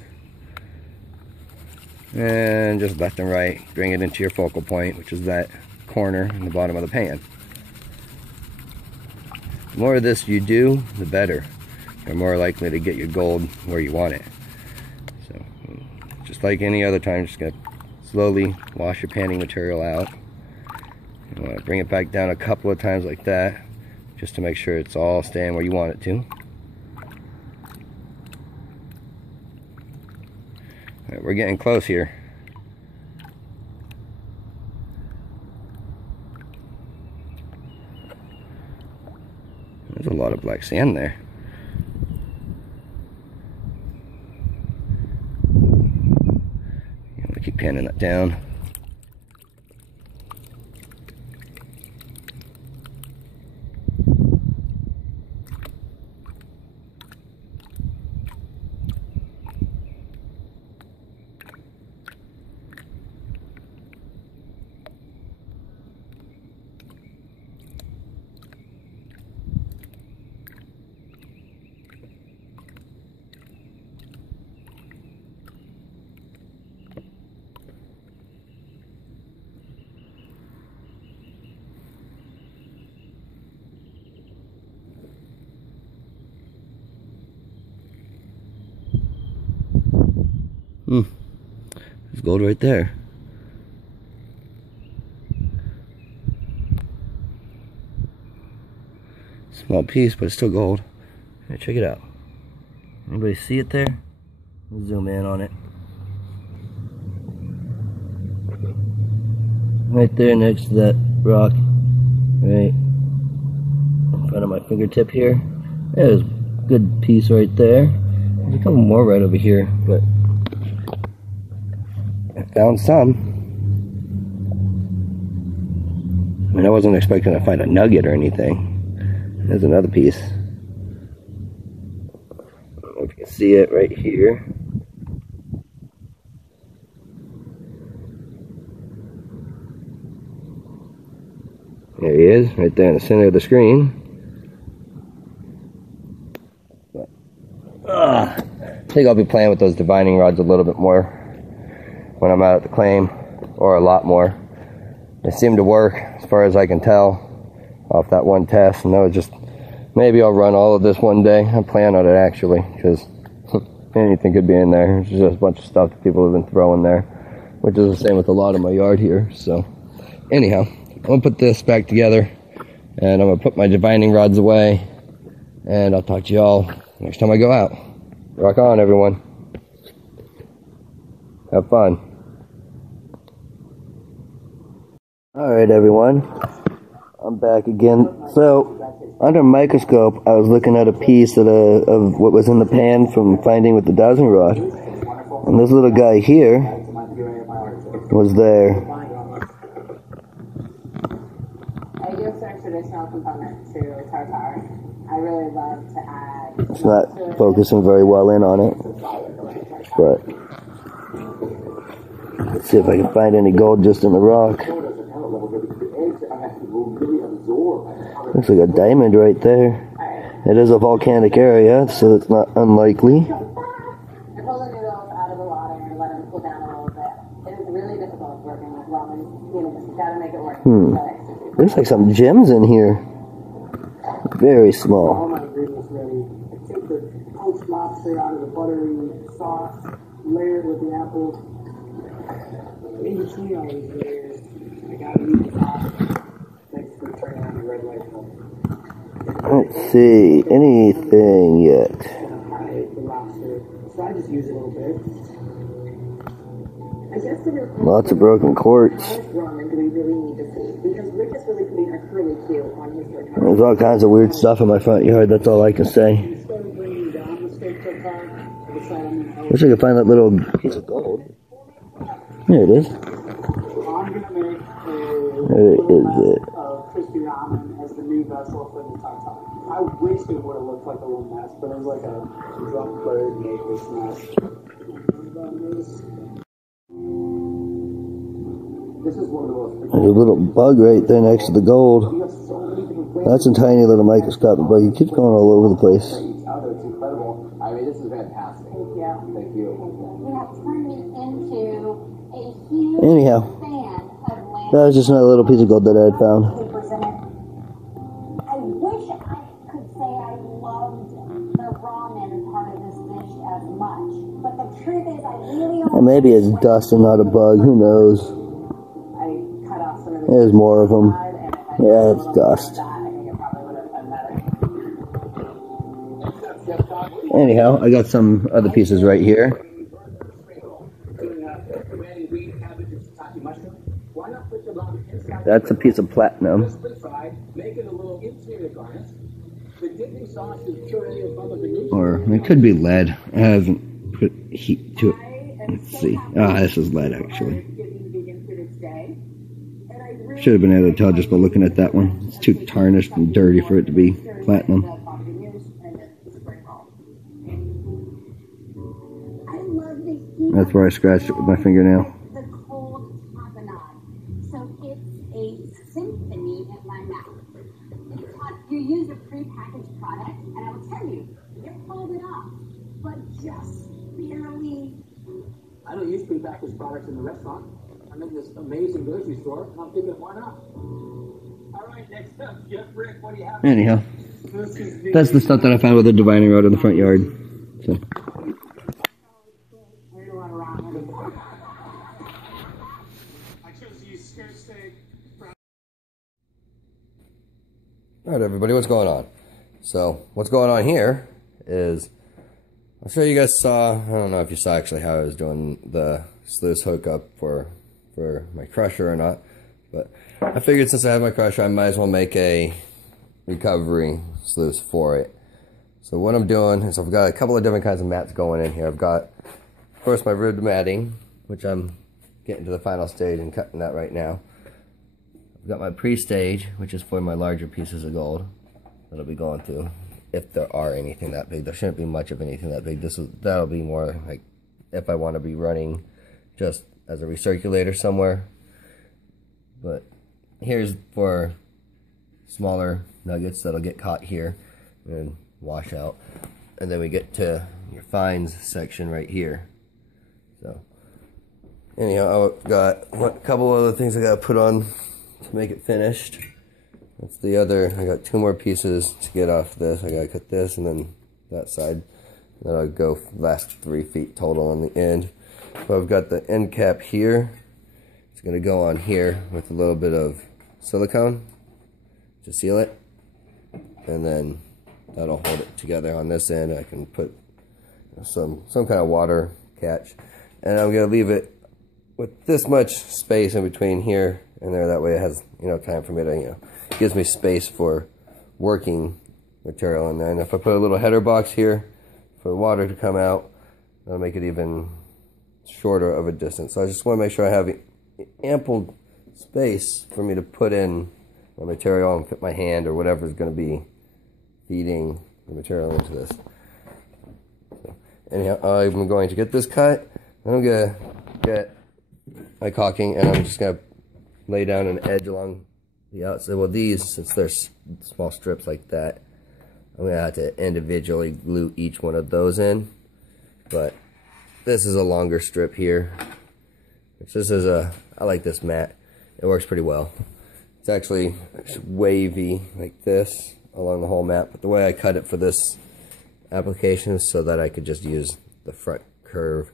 And just left and right, bring it into your focal point, which is that corner in the bottom of the pan. The more of this you do, the better. You're more likely to get your gold where you want it. So, just like any other time, just going to slowly wash your panning material out. You want to bring it back down a couple of times like that, just to make sure it's all staying where you want it to. Alright, we're getting close here. There's a lot of black sand there. You want to keep panning that down. There's gold right there. Small piece, but it's still gold. Hey, check it out. Anybody see it there? We'll zoom in on it. Right there next to that rock. Right in front of my fingertip here. There's good piece right there. There's a couple more right over here, but I found some. I mean, I wasn't expecting to find a nugget or anything. There's another piece. I don't know if you can see it right here. There he is, right there in the center of the screen. I think I'll be playing with those divining rods a little bit more when I'm out at the claim, or a lot more. They seem to work as far as I can tell off that one test. And that was just, maybe I'll run all of this one day. I plan on it actually, because anything could be in there. It's just a bunch of stuff that people have been throwing there, which is the same with a lot of my yard here. So anyhow, I'm gonna put this back together and I'm gonna put my divining rods away, and I'll talk to y'all next time I go out. Rock on, everyone. Have fun. Alright, everyone. I'm back again. So, under microscope, I was looking at a piece of what was in the pan from finding with the dowsing rod. And this little guy here was there. I do a traditional component to tartar. I really love to add... It's not focusing very well in on it, but let's see if I can find any gold just in the rock. Looks like a diamond right there. It is a volcanic area, so it's not unlikely. I pull the noodles out of the water and let them cool down a little bit. It is really difficult working with ramen. You gotta make it work. There's like some gems in here. Very small. All my ingredients ready. I take the poached lobster out of the buttery sauce, layer it with the apples. In between all these layers, I gotta eat the sauce. Thanks for turning on the red light bulb. Let's see, anything yet? I the lobster, so I just use it a little bit. I guess the Lots of broken quartz. Ramen do we really need to see? Because Rick is really putting a curly Q on his return. There's all kinds of weird stuff in my front yard, that's all I can say. started bringing down the steak so far. I decided I'm gonna Wish I could find that little piece of gold. There it is. I'm gonna make a Where little is it? mess of crispy ramen as the new vessel for the tartar. I wish it would have looked like a little mess, but it was like a drunk bird made this mess. This is one of the most. There's a little bug right there next to the gold. You have so many different flavors. That's a tiny little microscopic bug. It keeps going all over the place. Oh, it's incredible. I mean, this is fantastic. Thank you. Thank you. You have turned me into a huge Anyhow, fan of land. that was just another little piece of gold that I had found. I wish I could say I loved the ramen part of this dish as much, but the truth is I really And maybe it's dust and not a bug. Who knows? I cut off some of the There's more of them. side, and if I Yeah, did a it's little more of dust. that, I think it probably would have been better. Anyhow, I got some other pieces right here. That's a piece of platinum. Or it could be lead. I haven't put heat to it. Let's see. Ah, this is lead actually. Should have been able to tell just by looking at that one. It's too tarnished and dirty for it to be platinum. That's where I scratched it with my fingernail. The cold tapenade. So it's a symphony in my mouth. You use a prepackaged product, and I will tell you, you pulled it off, but just barely. I don't use prepackaged products in the restaurant. I'm in this amazing grocery store, and I'm thinking, why not? All right, next up, Jeff Rick, what do you have? Anyhow, that's the stuff that I found with the divining rod in the front yard. So. Alright everybody, what's going on? So, what's going on here is, I'm sure you guys saw, I don't know if you saw actually how I was doing the sluice hookup for my crusher or not, but I figured since I have my crusher, I might as well make a recovery sluice for it. So what I'm doing is I've got a couple of different kinds of mats going in here. I've got, of course, my ribbed matting, which I'm getting to the final stage and cutting that right now. I've got my pre-stage, which is for my larger pieces of gold that'll be going through, if there are anything that big. There shouldn't be much of anything that big. That'll be more like if I want to be running just as a recirculator somewhere. But here's for smaller nuggets that'll get caught here and wash out. And then we get to your fines section right here. So anyhow, I've got a couple other things I gotta put on to make it finished. That's the other, I got 2 more pieces to get off this. I gotta cut this and then that side. Then I'll go last 3 feet total on the end. So I've got the end cap here. It's gonna go on here with a little bit of silicone to seal it. And then that'll hold it together on this end. I can put some kind of water catch. And I'm gonna leave it with this much space in between here and there. That way it has, time for me to, gives me space for working material in there. And if I put a little header box here for the water to come out, that'll make it even shorter of a distance. So I just want to make sure I have ample space for me to put in my material and fit my hand or whatever is going to be feeding the material into this. So anyhow, I'm going to get this cut. Then I'm going to get my caulking, and I'm just going to lay down an edge along the outside. Well, these, since they're small strips like that, I'm going to have to individually glue each one of those in. But this is a longer strip here. This is I like this mat. It works pretty well. It's actually wavy like this along the whole mat. But the way I cut it for this application is so that I could just use the front curve.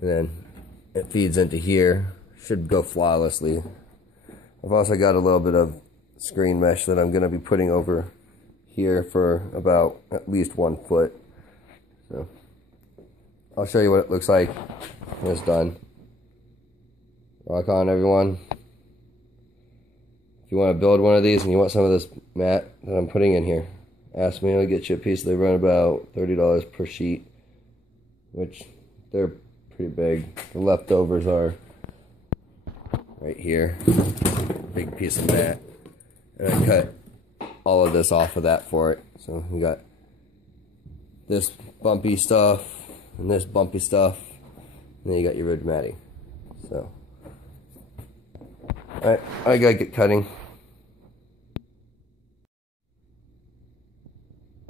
And then it feeds into here. Should go flawlessly. I've also got a little bit of screen mesh that I'm going to be putting over here for about at least 1 foot. So I'll show you what it looks like when it's done. Rock on, everyone. If you want to build one of these and you want some of this mat that I'm putting in here, ask me. I'll get you a piece. They run about $30 per sheet, which they're pretty big. The leftovers are right here. Big piece of mat. And I cut all of this off of that for it. So we got this bumpy stuff and this bumpy stuff. And then you got your ribbed matting. So alright, I gotta get cutting.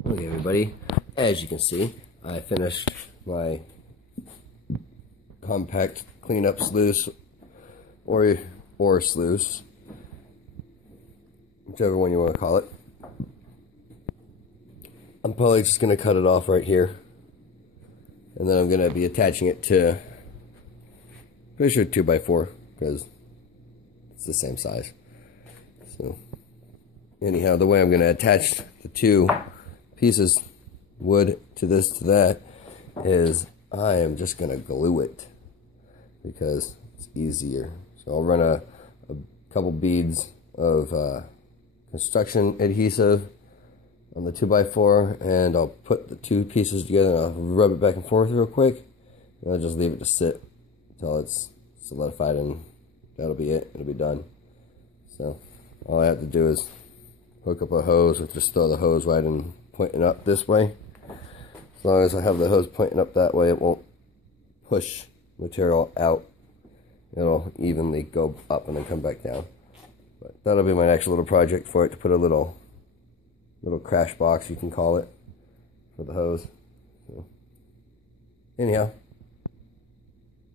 Okay, everybody, as you can see, I finished my compact cleanup sluice or sluice, whichever one you want to call it. I'm probably just going to cut it off right here, and then I'm going to be attaching it to, pretty sure 2x4, because it's the same size. So anyhow, the way I'm going to attach the 2 pieces, wood to this to that, is I am just going to glue it because it's easier. So I'll run a couple beads of construction adhesive on the 2x4, and I'll put the 2 pieces together and I'll rub it back and forth real quick, and I'll just leave it to sit until it's solidified, and that'll be it. It'll be done. So all I have to do is hook up a hose, or just throw the hose right in, pointing up this way. As long as I have the hose pointing up that way, it won't push material out. It'll evenly go up and then come back down. But that'll be my next little project for it, to put a little crash box, you can call it, for the hose. So anyhow,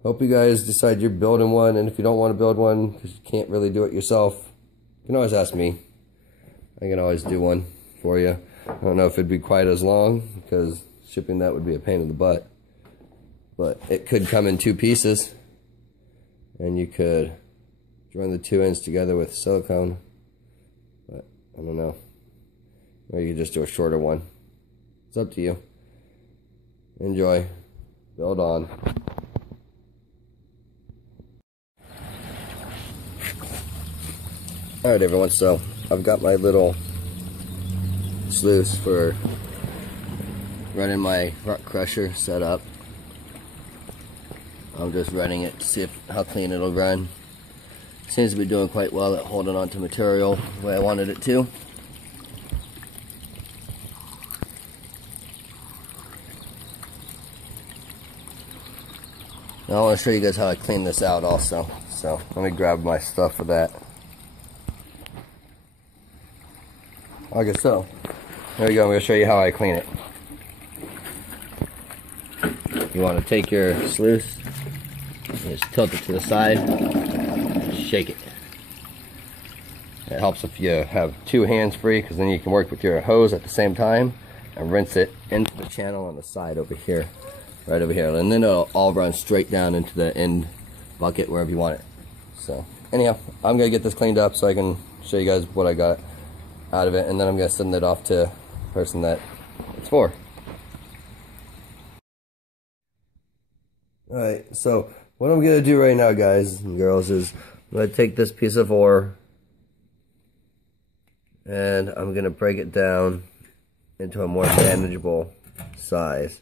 hope you guys decide you're building one, and if you don't want to build one because you can't really do it yourself, you can always ask me. I can always do one for you. I don't know if it'd be quite as long, because shipping that would be a pain in the butt. But it could come in 2 pieces, and you could join the 2 ends together with silicone. But I don't know. Or you could just do a shorter one. It's up to you. Enjoy. Build on. Alright, everyone, so I've got my little sluice for running my rock crusher set up. I'm just running it to see how clean it'll run. Seems to be doing quite well at holding on to material the way I wanted it to. Now I want to show you guys how I clean this out also. So let me grab my stuff for that. Okay, so there you go. I'm going to show you how I clean it. You want to take your sluice, just tilt it to the side, shake it. It helps if you have two hands free, because then you can work with your hose at the same time and rinse it into the channel on the side over here, right over here, and then it'll all run straight down into the end bucket wherever you want it. So anyhow, I'm gonna get this cleaned up so I can show you guys what I got out of it, and then I'm gonna send it off to the person that it's for. Alright, so what I'm going to do right now, guys and girls, is I'm going to take this piece of ore and I'm going to break it down into a more manageable size.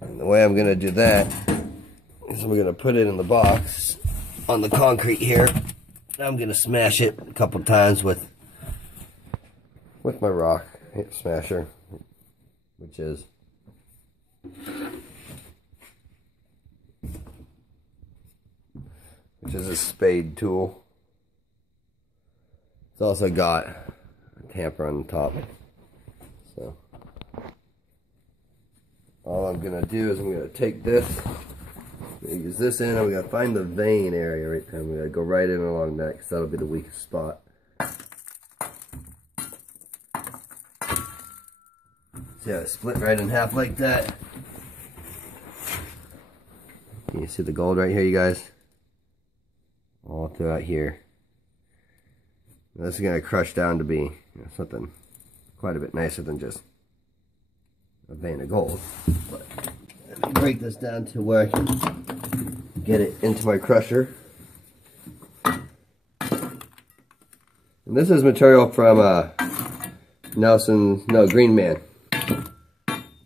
And the way I'm going to do that is I'm going to put it in the box on the concrete here. I'm going to smash it a couple times with my rock smasher, which is a spade tool. It's also got a tamper on the top. So all I'm gonna do is I'm gonna take this, I'm gonna use this end, I'm gonna find the vein area right there. I'm gonna go right in along that because that'll be the weakest spot. See how it split right in half like that? Can you see the gold right here, you guys? All throughout here. Now this is going to crush down to be something quite a bit nicer than just a vein of gold. But let me break this down to where I can get it into my crusher. And this is material from Green Man,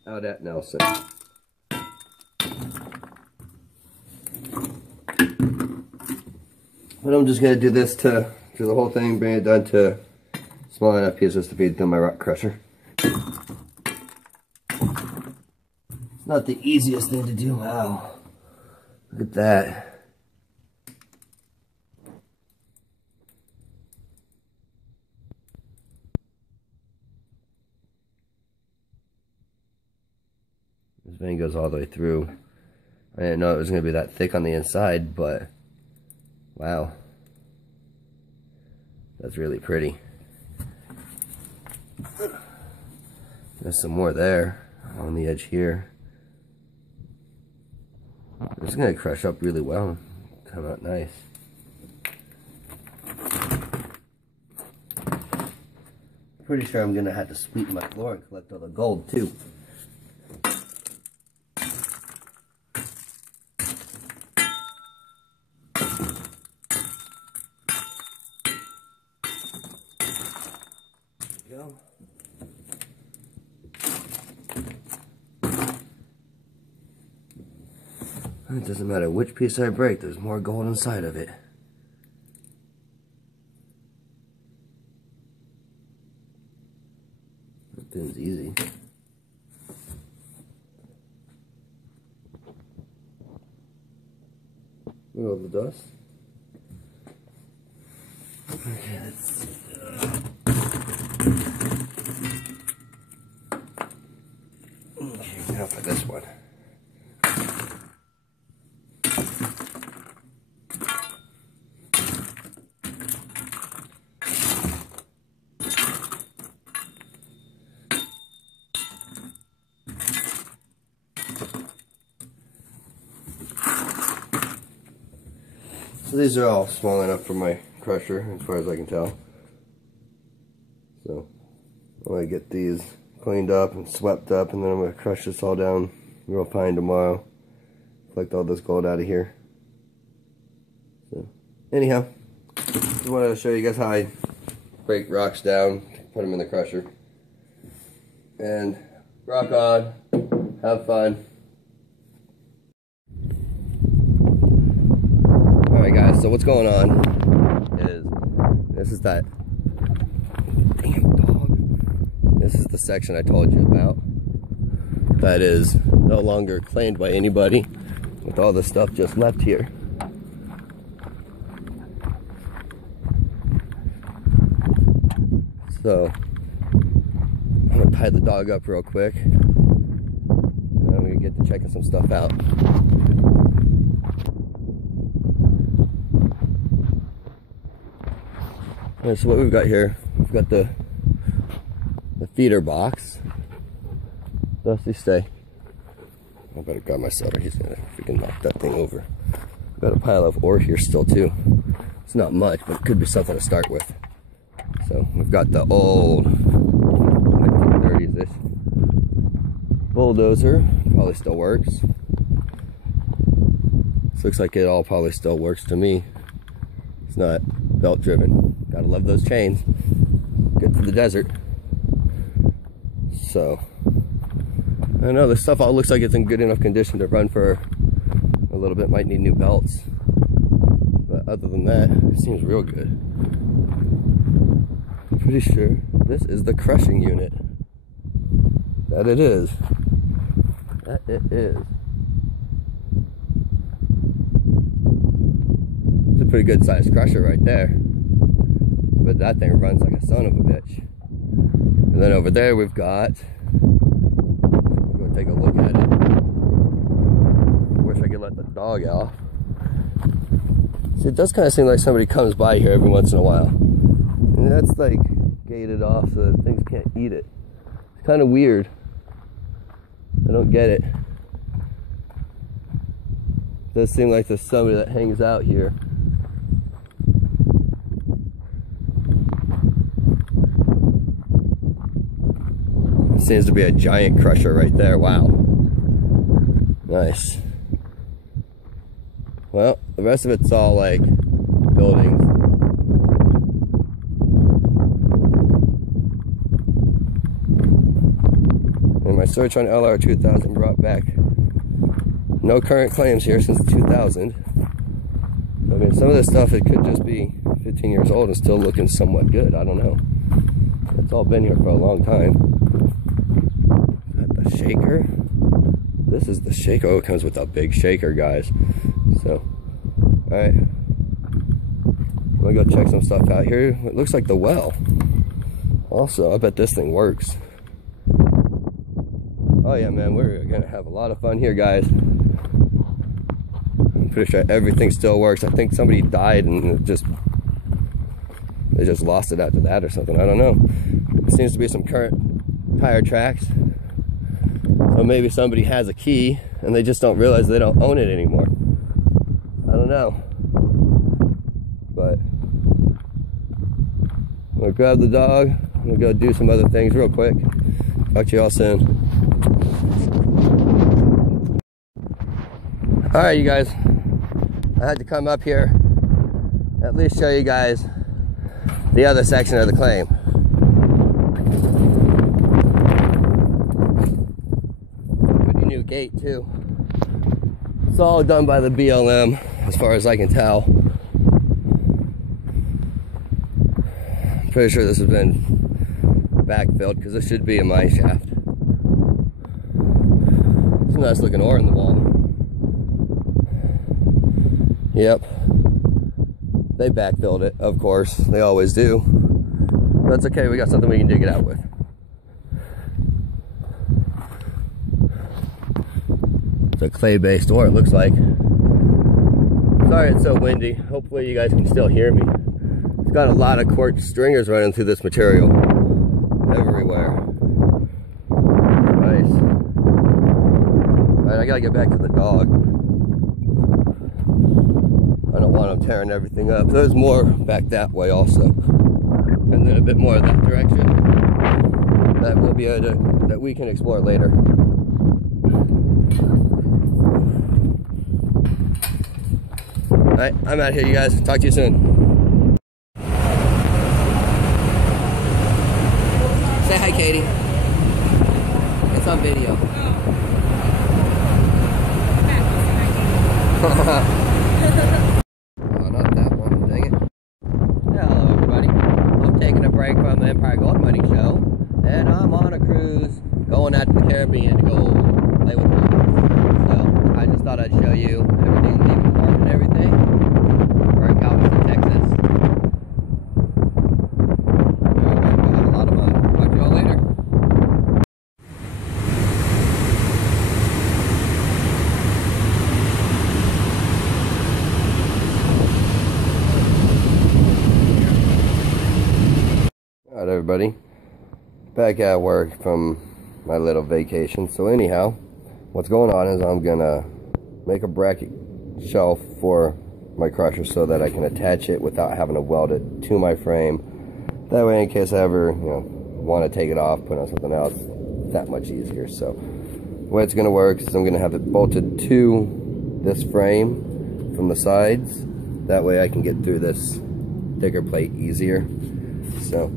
out at Nelson. But I'm just going to do this to do the whole thing, bring it down to small enough pieces to feed through my rock crusher. It's not the easiest thing to do. Wow. Look at that. This vein goes all the way through. I didn't know it was going to be that thick on the inside, but wow, that's really pretty. There's some more there on the edge here. It's going to crush up really well, come out nice. Pretty sure I'm going to have to sweep my floor and collect all the gold too. Go. It doesn't matter which piece I break, there's more gold inside of it. That thing's easy. Look at all the dust. Okay, let's see. Okay, now for this one. So these are all small enough for my crusher, as far as I can tell. So I'm going to get these cleaned up and swept up, and then I'm going to crush this all down real fine tomorrow. Collect all this gold out of here. So anyhow, just wanted to show you guys how I break rocks down, put them in the crusher. And Rock on. Have fun. Alright guys, so what's going on is, this is that damn dog. This is the section I told you about that is no longer claimed by anybody, with all the stuff just left here. So I'm gonna tie the dog up real quick, and I'm gonna get to checking some stuff out. Alright, so what we've got here, we've got the feeder box. Dusty, stay. I better grab my solder. He's gonna freaking knock that thing over. Got a pile of ore here still too. It's not much, but it could be something to start with. So we've got the old 1930s-ish bulldozer. Probably still works. This looks like it all probably still works to me. It's not belt driven. Gotta love those chains. Good for the desert. So I don't know, this stuff all looks like it's in good enough condition to run for a little bit. Might need new belts, but other than that, it seems real good. I'm pretty sure this is the crushing unit. That it is. That it is. It's a pretty good sized crusher right there. But that thing runs like a son of a bitch. And then over there we've got, take a look at it. Wish I could let the dog out. See, it does kind of seem like somebody comes by here every once in a while. And that's like gated off so that things can't eat it. It's kind of weird. I don't get it. It does seem like there's somebody that hangs out here. Seems to be a giant crusher right there. Wow. Nice. Well, the rest of it's all like buildings. And my search on LR 2000 brought back no current claims here since 2000. I mean, some of this stuff, it could just be 15 years old and still looking somewhat good. I don't know. It's all been here for a long time. Shaker. This is the shaker. Oh, it comes with a big shaker, guys. So, alright. I'm gonna go check some stuff out here. It looks like the well. Also, I bet this thing works. Oh yeah, man, we're gonna have a lot of fun here, guys. I'm pretty sure everything still works. I think somebody died and they just lost it after that or something. I don't know. There seems to be some current tire tracks. Or maybe somebody has a key and they just don't realize they don't own it anymore. I don't know. But I'm gonna grab the dog. I'm gonna go do some other things real quick. Talk to you all soon. Alright, you guys. I had to come up here, at least show you guys the other section of the claim. New gate too. It's all done by the BLM as far as I can tell. I'm pretty sure this has been backfilled because this should be a mine shaft. It's a nice looking ore in the wall. Yep. They backfilled it, of course. They always do. That's okay, we got something we can dig it out with. A clay-based ore, it looks like. Sorry it's so windy. Hopefully you guys can still hear me. It's got a lot of quartz stringers running through this material everywhere. Nice. Alright, I gotta get back to the dog. I don't want them tearing everything up. There's more back that way also. And then a bit more that direction. That we'll be able to, that we can explore later. Alright, I'm out here, you guys. Talk to you soon. Say hi, Katie. It's on video. Oh, not that one, dang it. Yeah, hello everybody. I'm taking a break from the Empire Gold Mining Show, and I'm on a cruise going out to the Caribbean to go play with boats. So, I just thought I'd show you everything, leaving the park and everything. We're in Galveston, Texas. We'll have a lot of fun. Talk to y'all later. Alright everybody, back at work from my little vacation. So anyhow, what's going on is I'm gonna make a bracket shelf for my crusher so that I can attach it without having to weld it to my frame. That way, in case I ever, want to take it off, put on something else, that much easier. So the way it's gonna work is I'm gonna have it bolted to this frame from the sides. That way I can get through this thicker plate easier. So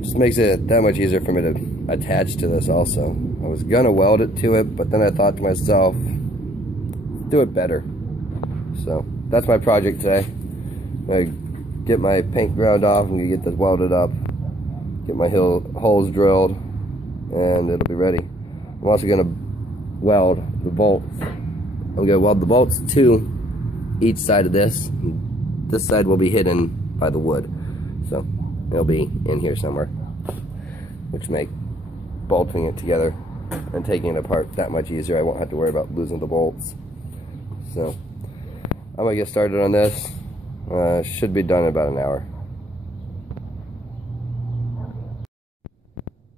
just makes it that much easier for me to attach to this also. I was gonna weld it to it, but then I thought to myself, do it better. So that's my project today. I'm gonna get my paint ground off, I'm gonna get this welded up, get my holes drilled, and it'll be ready. I'm also gonna weld the bolts. I'm gonna weld the bolts to each side of this. This side will be hidden by the wood. So it'll be in here somewhere, which make bolting it together and taking it apart that much easier. I won't have to worry about losing the bolts. So I'm gonna get started on this. Should be done in about an hour.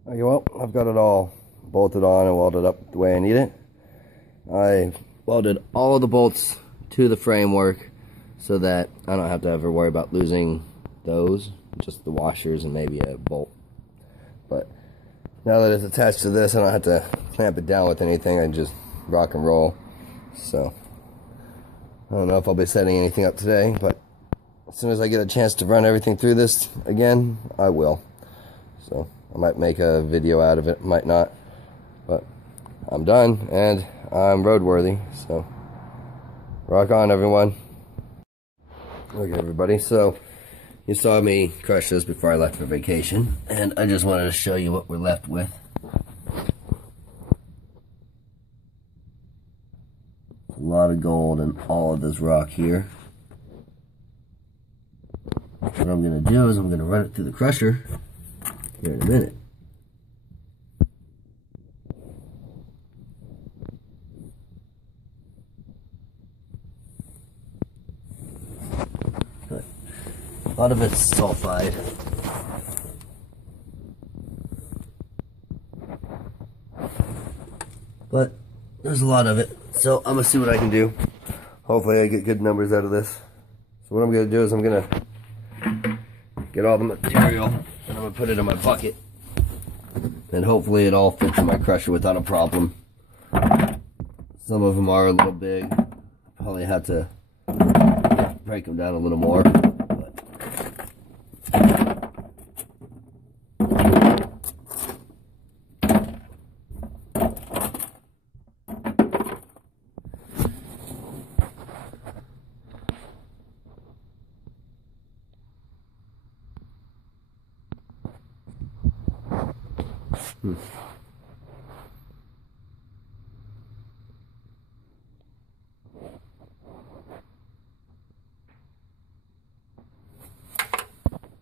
Okay, well, I've got it all bolted on and welded up the way I need it. I welded all of the bolts to the framework so that I don't have to ever worry about losing those. Just the washers and maybe a bolt. But now that it's attached to this, I don't have to clamp it down with anything. I just rock and roll. So I don't know if I'll be setting anything up today, but as soon as I get a chance to run everything through this again, I will. So I might make a video out of it, might not, but I'm done and I'm roadworthy. So rock on, everyone. Okay, everybody, so you saw me crush this before I left for vacation, and I just wanted to show you what we're left with. A lot of gold in all of this rock here. What I'm going to do is I'm going to run it through the crusher here in a minute. A lot of it's sulfide. But there's a lot of it. So I'm going to see what I can do. Hopefully I get good numbers out of this. So what I'm going to do is I'm going to get all the material and I'm going to put it in my bucket. And hopefully it all fits in my crusher without a problem. Some of them are a little big. Probably have to break them down a little more.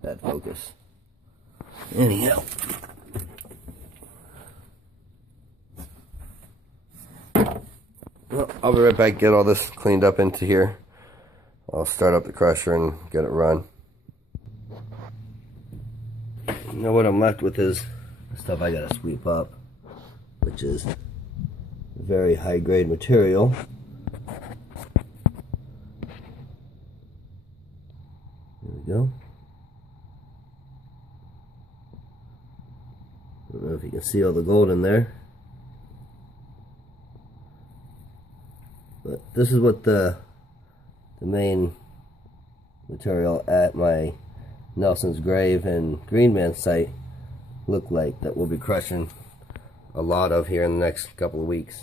Bad focus. Anyhow. Well, I'll be right back, get all this cleaned up into here. I'll start up the crusher and get it run. Now what I'm left with is stuff I gotta sweep up, which is very high grade material. There we go. I don't know if you can see all the gold in there, but this is what the main material at my Nelson's Grave and Green Man site look like that we'll be crushing a lot of here in the next couple of weeks.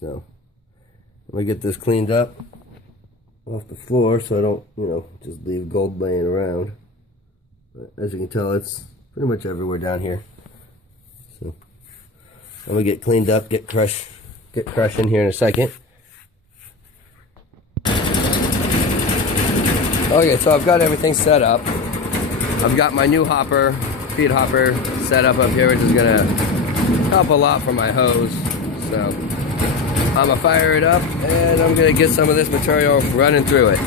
So let me get this cleaned up off the floor so I don't, you know, just leave gold laying around. But as you can tell, it's pretty much everywhere down here. So I'm gonna get cleaned up, get crushing here in a second. Okay, so I've got everything set up. I've got my new hopper, feed hopper set up here, which is gonna help a lot for my hose. So I'm gonna fire it up and I'm gonna get some of this material running through it.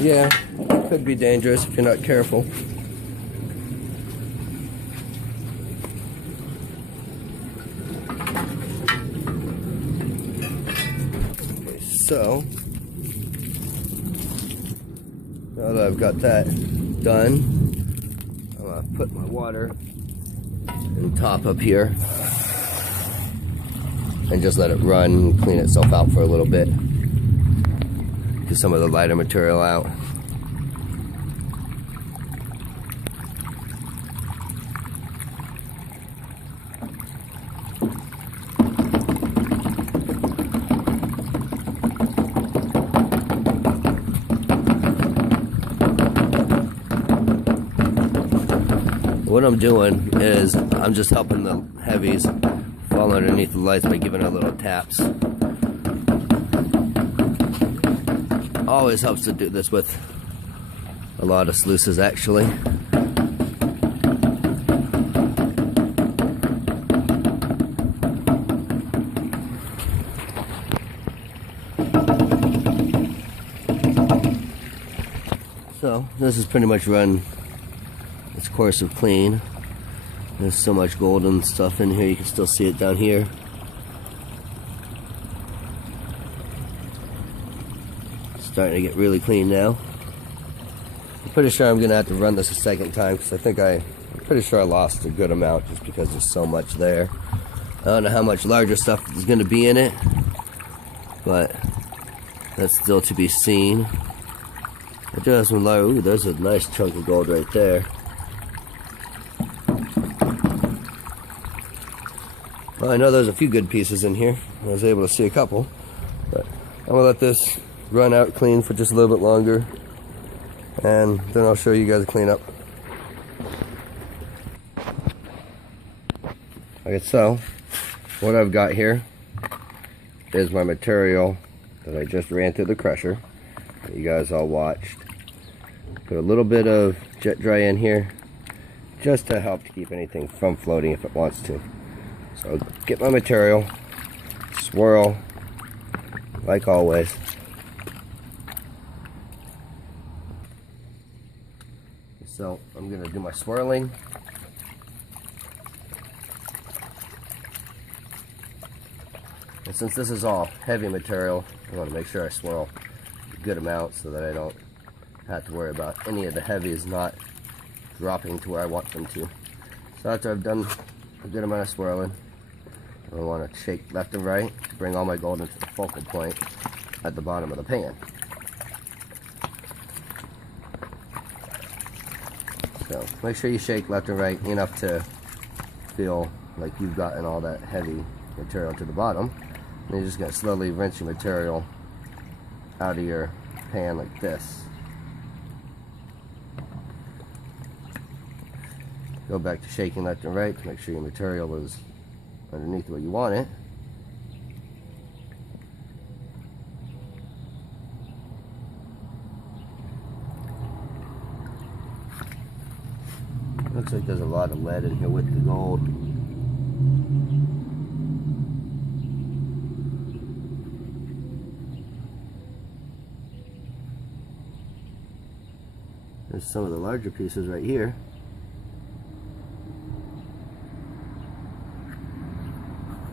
Yeah, it could be dangerous if you're not careful. Okay, so now that I've got that done, I'm gonna put my water in top up here and just let it run and clean itself out for a little bit. Get some of the lighter material out. what I'm doing is I'm just helping the heavies fall underneath the lights by giving it little taps. Always helps to do this with a lot of sluices, actually. So this is pretty much run its course of clean. There's so much golden stuff in here, you can still see it down here. Starting to get really clean now. I'm pretty sure I'm gonna have to run this a second time because I'm pretty sure I lost a good amount just because there's so much there. I don't know how much larger stuff is gonna be in it, but that's still to be seen. I do have some large. Ooh, there's a nice chunk of gold right there. Well, I know there's a few good pieces in here. I was able to see a couple, but I'm gonna let this run out clean for just a little bit longer, and then I'll show you guys a cleanup. Okay, so what I've got here is my material that I just ran through the crusher that you guys all watched. Put a little bit of jet dry in here just to help to keep anything from floating if it wants to. So I'll get my material, swirl like always. So I'm going to do my swirling. And since this is all heavy material, I want to make sure I swirl a good amount so that I don't have to worry about any of the heavies not dropping to where I want them to. So after I've done a good amount of swirling, I want to shake left and right to bring all my gold into the focal point at the bottom of the pan. So make sure you shake left and right enough to feel like you've gotten all that heavy material to the bottom. And you're just going to slowly rinse your material out of your pan like this. Go back to shaking left and right to make sure your material is underneath where you want it. Looks like there's a lot of lead in here with the gold. There's some of the larger pieces right here.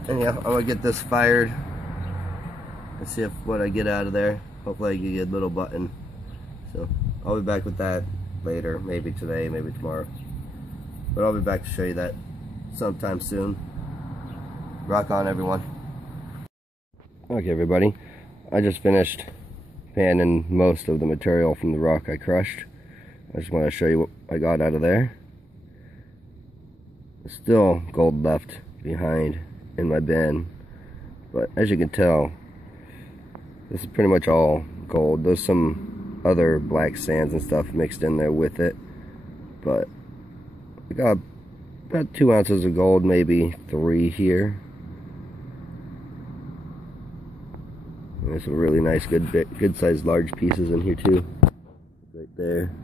Anyhow, I'm gonna get this fired and see if what I get out of there. Hopefully I can get a little button. So I'll be back with that later, maybe today, maybe tomorrow. But I'll be back to show you that sometime soon. Rock on, everyone. Okay, everybody. I just finished panning most of the material from the rock I crushed. I just want to show you what I got out of there. There's still gold left behind in my bin, but as you can tell, this is pretty much all gold. There's some other black sands and stuff mixed in there with it, but I got about 2 ounces of gold, maybe 3 here. And there's some really nice, good sized large pieces in here too, right there.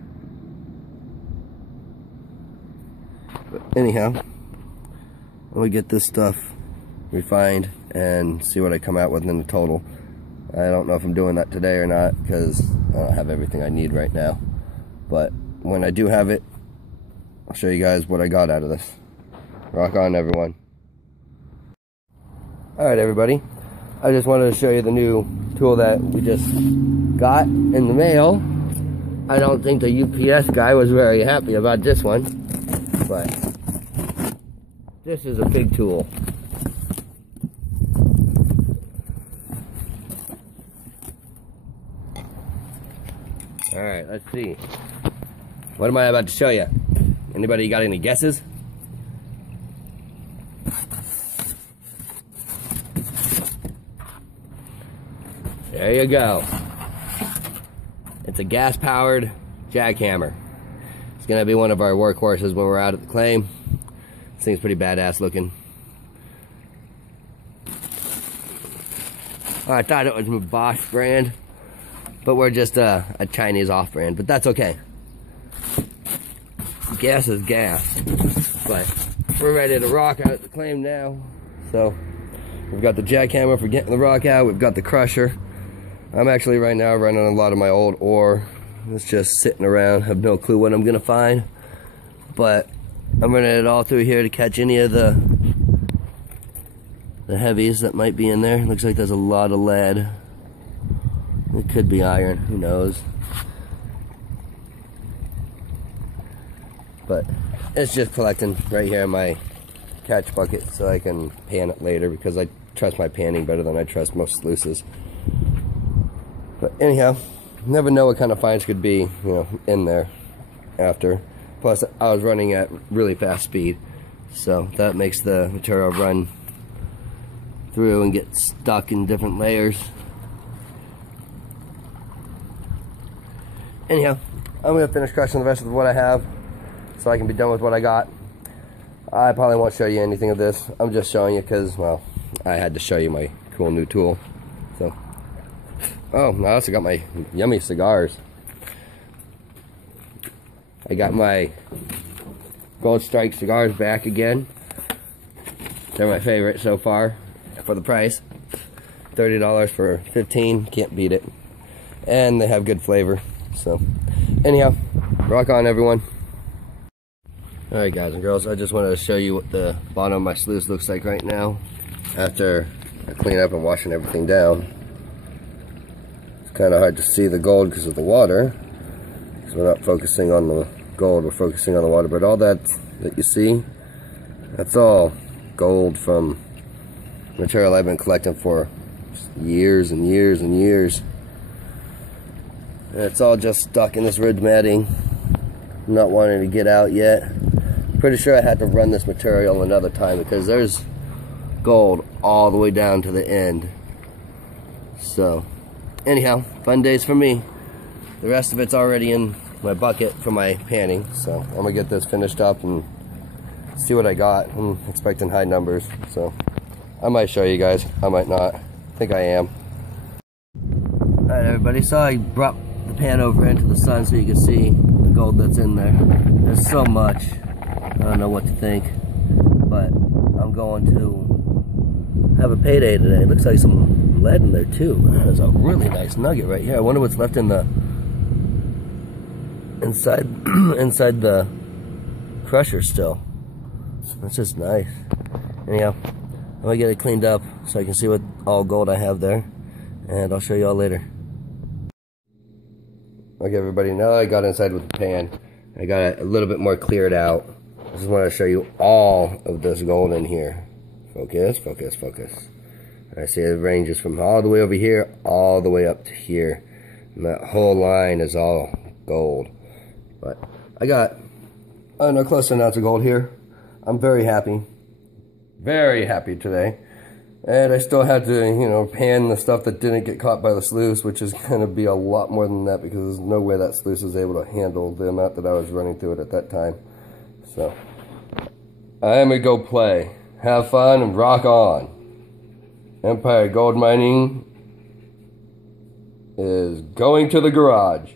But anyhow, I'm gonna get this stuff refined and see what I come out with in the total. I don't know if I'm doing that today or not because I don't have everything I need right now, but when I do have it, I'll show you guys what I got out of this. Rock on, everyone. Alright, everybody, I just wanted to show you the new tool that we just got in the mail. I don't think the UPS guy was very happy about this one, but this is a big tool. Alright, let's see. What am I about to show you? Anybody got any guesses? There you go. It's a gas-powered jackhammer. gonna be one of our workhorses when we're out at the claim. This thing's pretty badass looking. Oh, I thought it was a Bosch brand, but we're just a Chinese off brand, but that's okay. Gas is gas. But we're ready to rock out at the claim now. So we've got the jackhammer for getting the rock out. We've got the crusher. I'm actually right now running a lot of my old ore. It's just sitting around. Have no clue what I'm gonna find, but I'm running it all through here to catch any of the heavies that might be in there. Looks like there's a lot of lead. It could be iron, who knows. But it's just collecting right here in my catch bucket so I can pan it later, because I trust my panning better than I trust most sluices. But anyhow, never know what kind of finds could be, you know, in there after. Plus, I was running at really fast speed, so that makes the material run through and get stuck in different layers. Anyhow, I'm gonna finish crushing the rest of what I have so I can be done with what I got. I probably won't show you anything of this. I'm just showing you because, well, I had to show you my cool new tool. So, oh, I also got my yummy cigars. I got my Gold Strike cigars back again. They're my favorite so far for the price. $30 for 15, can't beat it. And they have good flavor. So, anyhow, rock on everyone. Alright guys and girls, I just wanted to show you what the bottom of my sluice looks like right now after I clean up and washing everything down. It's kind of hard to see the gold because of the water, because we're not focusing on the gold, we're focusing on the water. But all that you see, that's all gold from material I've been collecting for years and years and years. And it's all just stuck in this ridge matting, not wanting to get out yet. Pretty sure I had to run this material another time because there's gold all the way down to the end. So, anyhow, fun days for me. The rest of it's already in my bucket for my panning, so I'm gonna get this finished up and see what I got. I'm expecting high numbers, so I might show you guys, I might not. I think I am. Alright everybody, so I brought the pan over into the sun so you can see the gold that's in there. There's so much, I don't know what to think, but I'm going to have a payday today. It looks like some lead in there too. There's a really nice nugget right here. I wonder what's left in the inside the crusher still. That's just nice. Anyhow, I'm gonna get it cleaned up so I can see what all gold I have there, and I'll show you all later. Okay everybody, now that I got inside with the pan, I got it a little bit more cleared out. I just want to show you all of this gold in here. Focus, focus, focus. I see it ranges from all the way over here, all the way up to here. And that whole line is all gold. But I got, I don't know, close to an ounce of gold here. I'm very happy today. And I still had to, you know, pan the stuff that didn't get caught by the sluice, which is going to be a lot more than that because there's no way that sluice was able to handle the amount that I was running through it at that time. So, I am going to go play, have fun, and rock on. Empire Gold Mining is going to the garage.